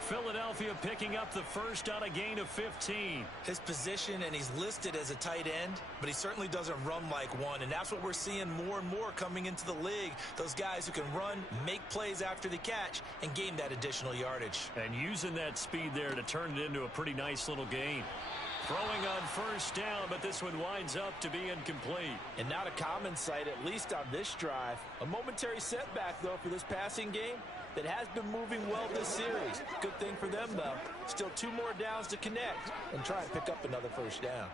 Philadelphia picking up the first on a gain of 15. His position, and he's listed as a tight end, but he certainly doesn't run like one, and that's what we're seeing more and more coming into the league. Those guys who can run, make plays after the catch, and gain that additional yardage. And using that speed there to turn it into a pretty nice little gain. Throwing on first down, but this one winds up to be incomplete. And not a common sight, at least on this drive. A momentary setback, though, for this passing game that has been moving well this series. Good thing for them, though. Still 2 more downs to connect and try and pick up another first down.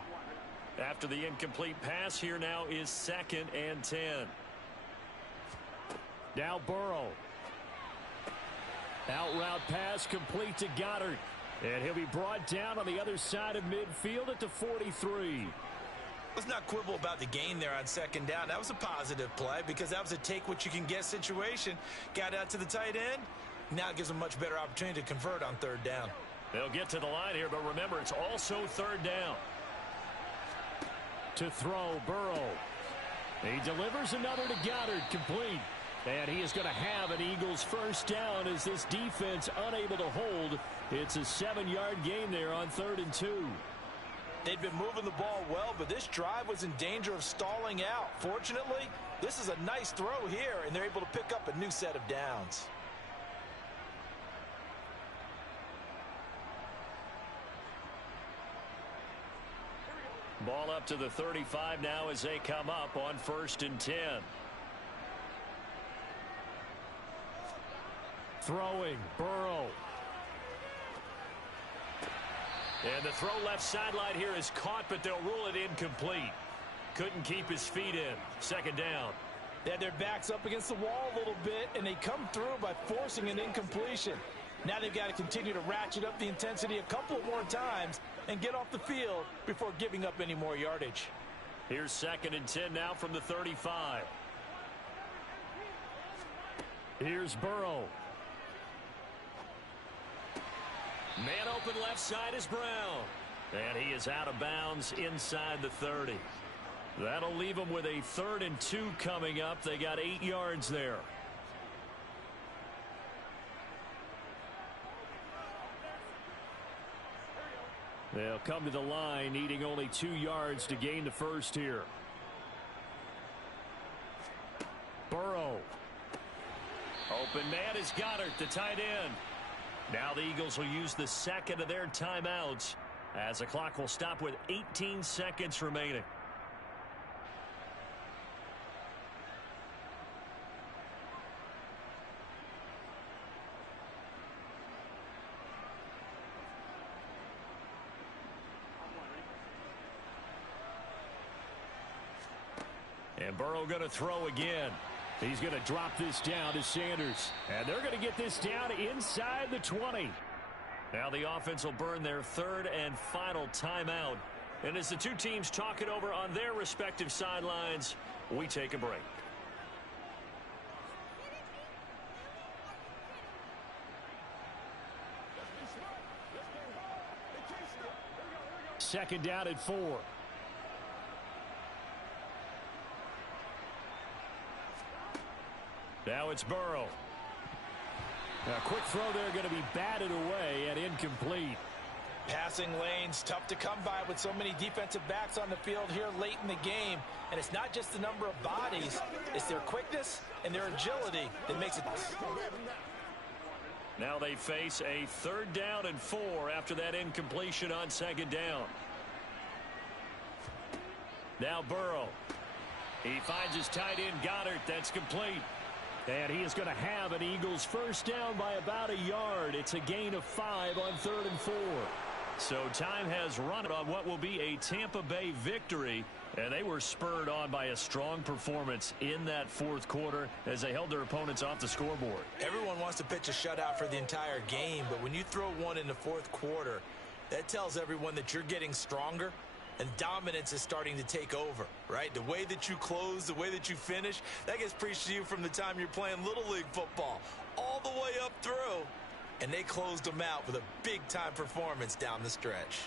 After the incomplete pass, here now is 2nd and 10. Now Burrow. Out route pass complete to Goddard. And he'll be brought down on the other side of midfield at the 43. Let's not quibble about the gain there on 2nd down. That was a positive play because that was a take-what-you-can-get situation. Got out to the tight end. Now it gives them a much better opportunity to convert on 3rd down. They'll get to the line here, but remember, it's also 3rd down. To throw, Burrow. He delivers another to Goddard, complete. And he is going to have an Eagles first down as this defense unable to hold. It's a 7-yard gain there on 3rd and 2. They'd been moving the ball well, but this drive was in danger of stalling out. Fortunately, this is a nice throw here, and they're able to pick up a new set of downs. Ball up to the 35 now as they come up on 1st and 10. Throwing, Burrow. And the throw left sideline here is caught, but they'll rule it incomplete. Couldn't keep his feet in. 2nd down. They had their backs up against the wall a little bit, and they come through by forcing an incompletion. Now they've got to continue to ratchet up the intensity a couple more times and get off the field before giving up any more yardage. Here's 2nd and 10 now from the 35. Here's Burrow. Man open left side is Brown. And he is out of bounds inside the 30. That'll leave them with a 3rd and 2 coming up. They got 8 yards there. They'll come to the line needing only 2 yards to gain the first here. Burrow. Open man is Goddard, the tight end. Now the Eagles will use the 2nd of their timeouts as the clock will stop with 18 seconds remaining. And Burrow going to throw again. He's going to drop this down to Sanders. And they're going to get this down inside the 20. Now the offense will burn their 3rd and final timeout. And as the two teams talk it over on their respective sidelines, we take a break. Second down at 4. Now it's Burrow. A quick throw there going to be batted away and incomplete. Passing lanes tough to come by with so many defensive backs on the field here late in the game. And it's not just the number of bodies, it's their quickness and their agility that makes it. Now they face a 3rd down and 4 after that incompletion on 2nd down. Now Burrow. He finds his tight end Goddard. That's complete. And he is going to have an Eagles first down by about a yard. It's a gain of 5 on 3rd and 4. So time has run on what will be a Tampa Bay victory. And they were spurred on by a strong performance in that 4th quarter as they held their opponents off the scoreboard. Everyone wants to pitch a shutout for the entire game, but when you throw one in the 4th quarter, that tells everyone that you're getting stronger. And dominance is starting to take over, right? The way that you close, the way that you finish, that gets preached to you from the time you're playing Little League football all the way up through. And they closed them out with a big-time performance down the stretch.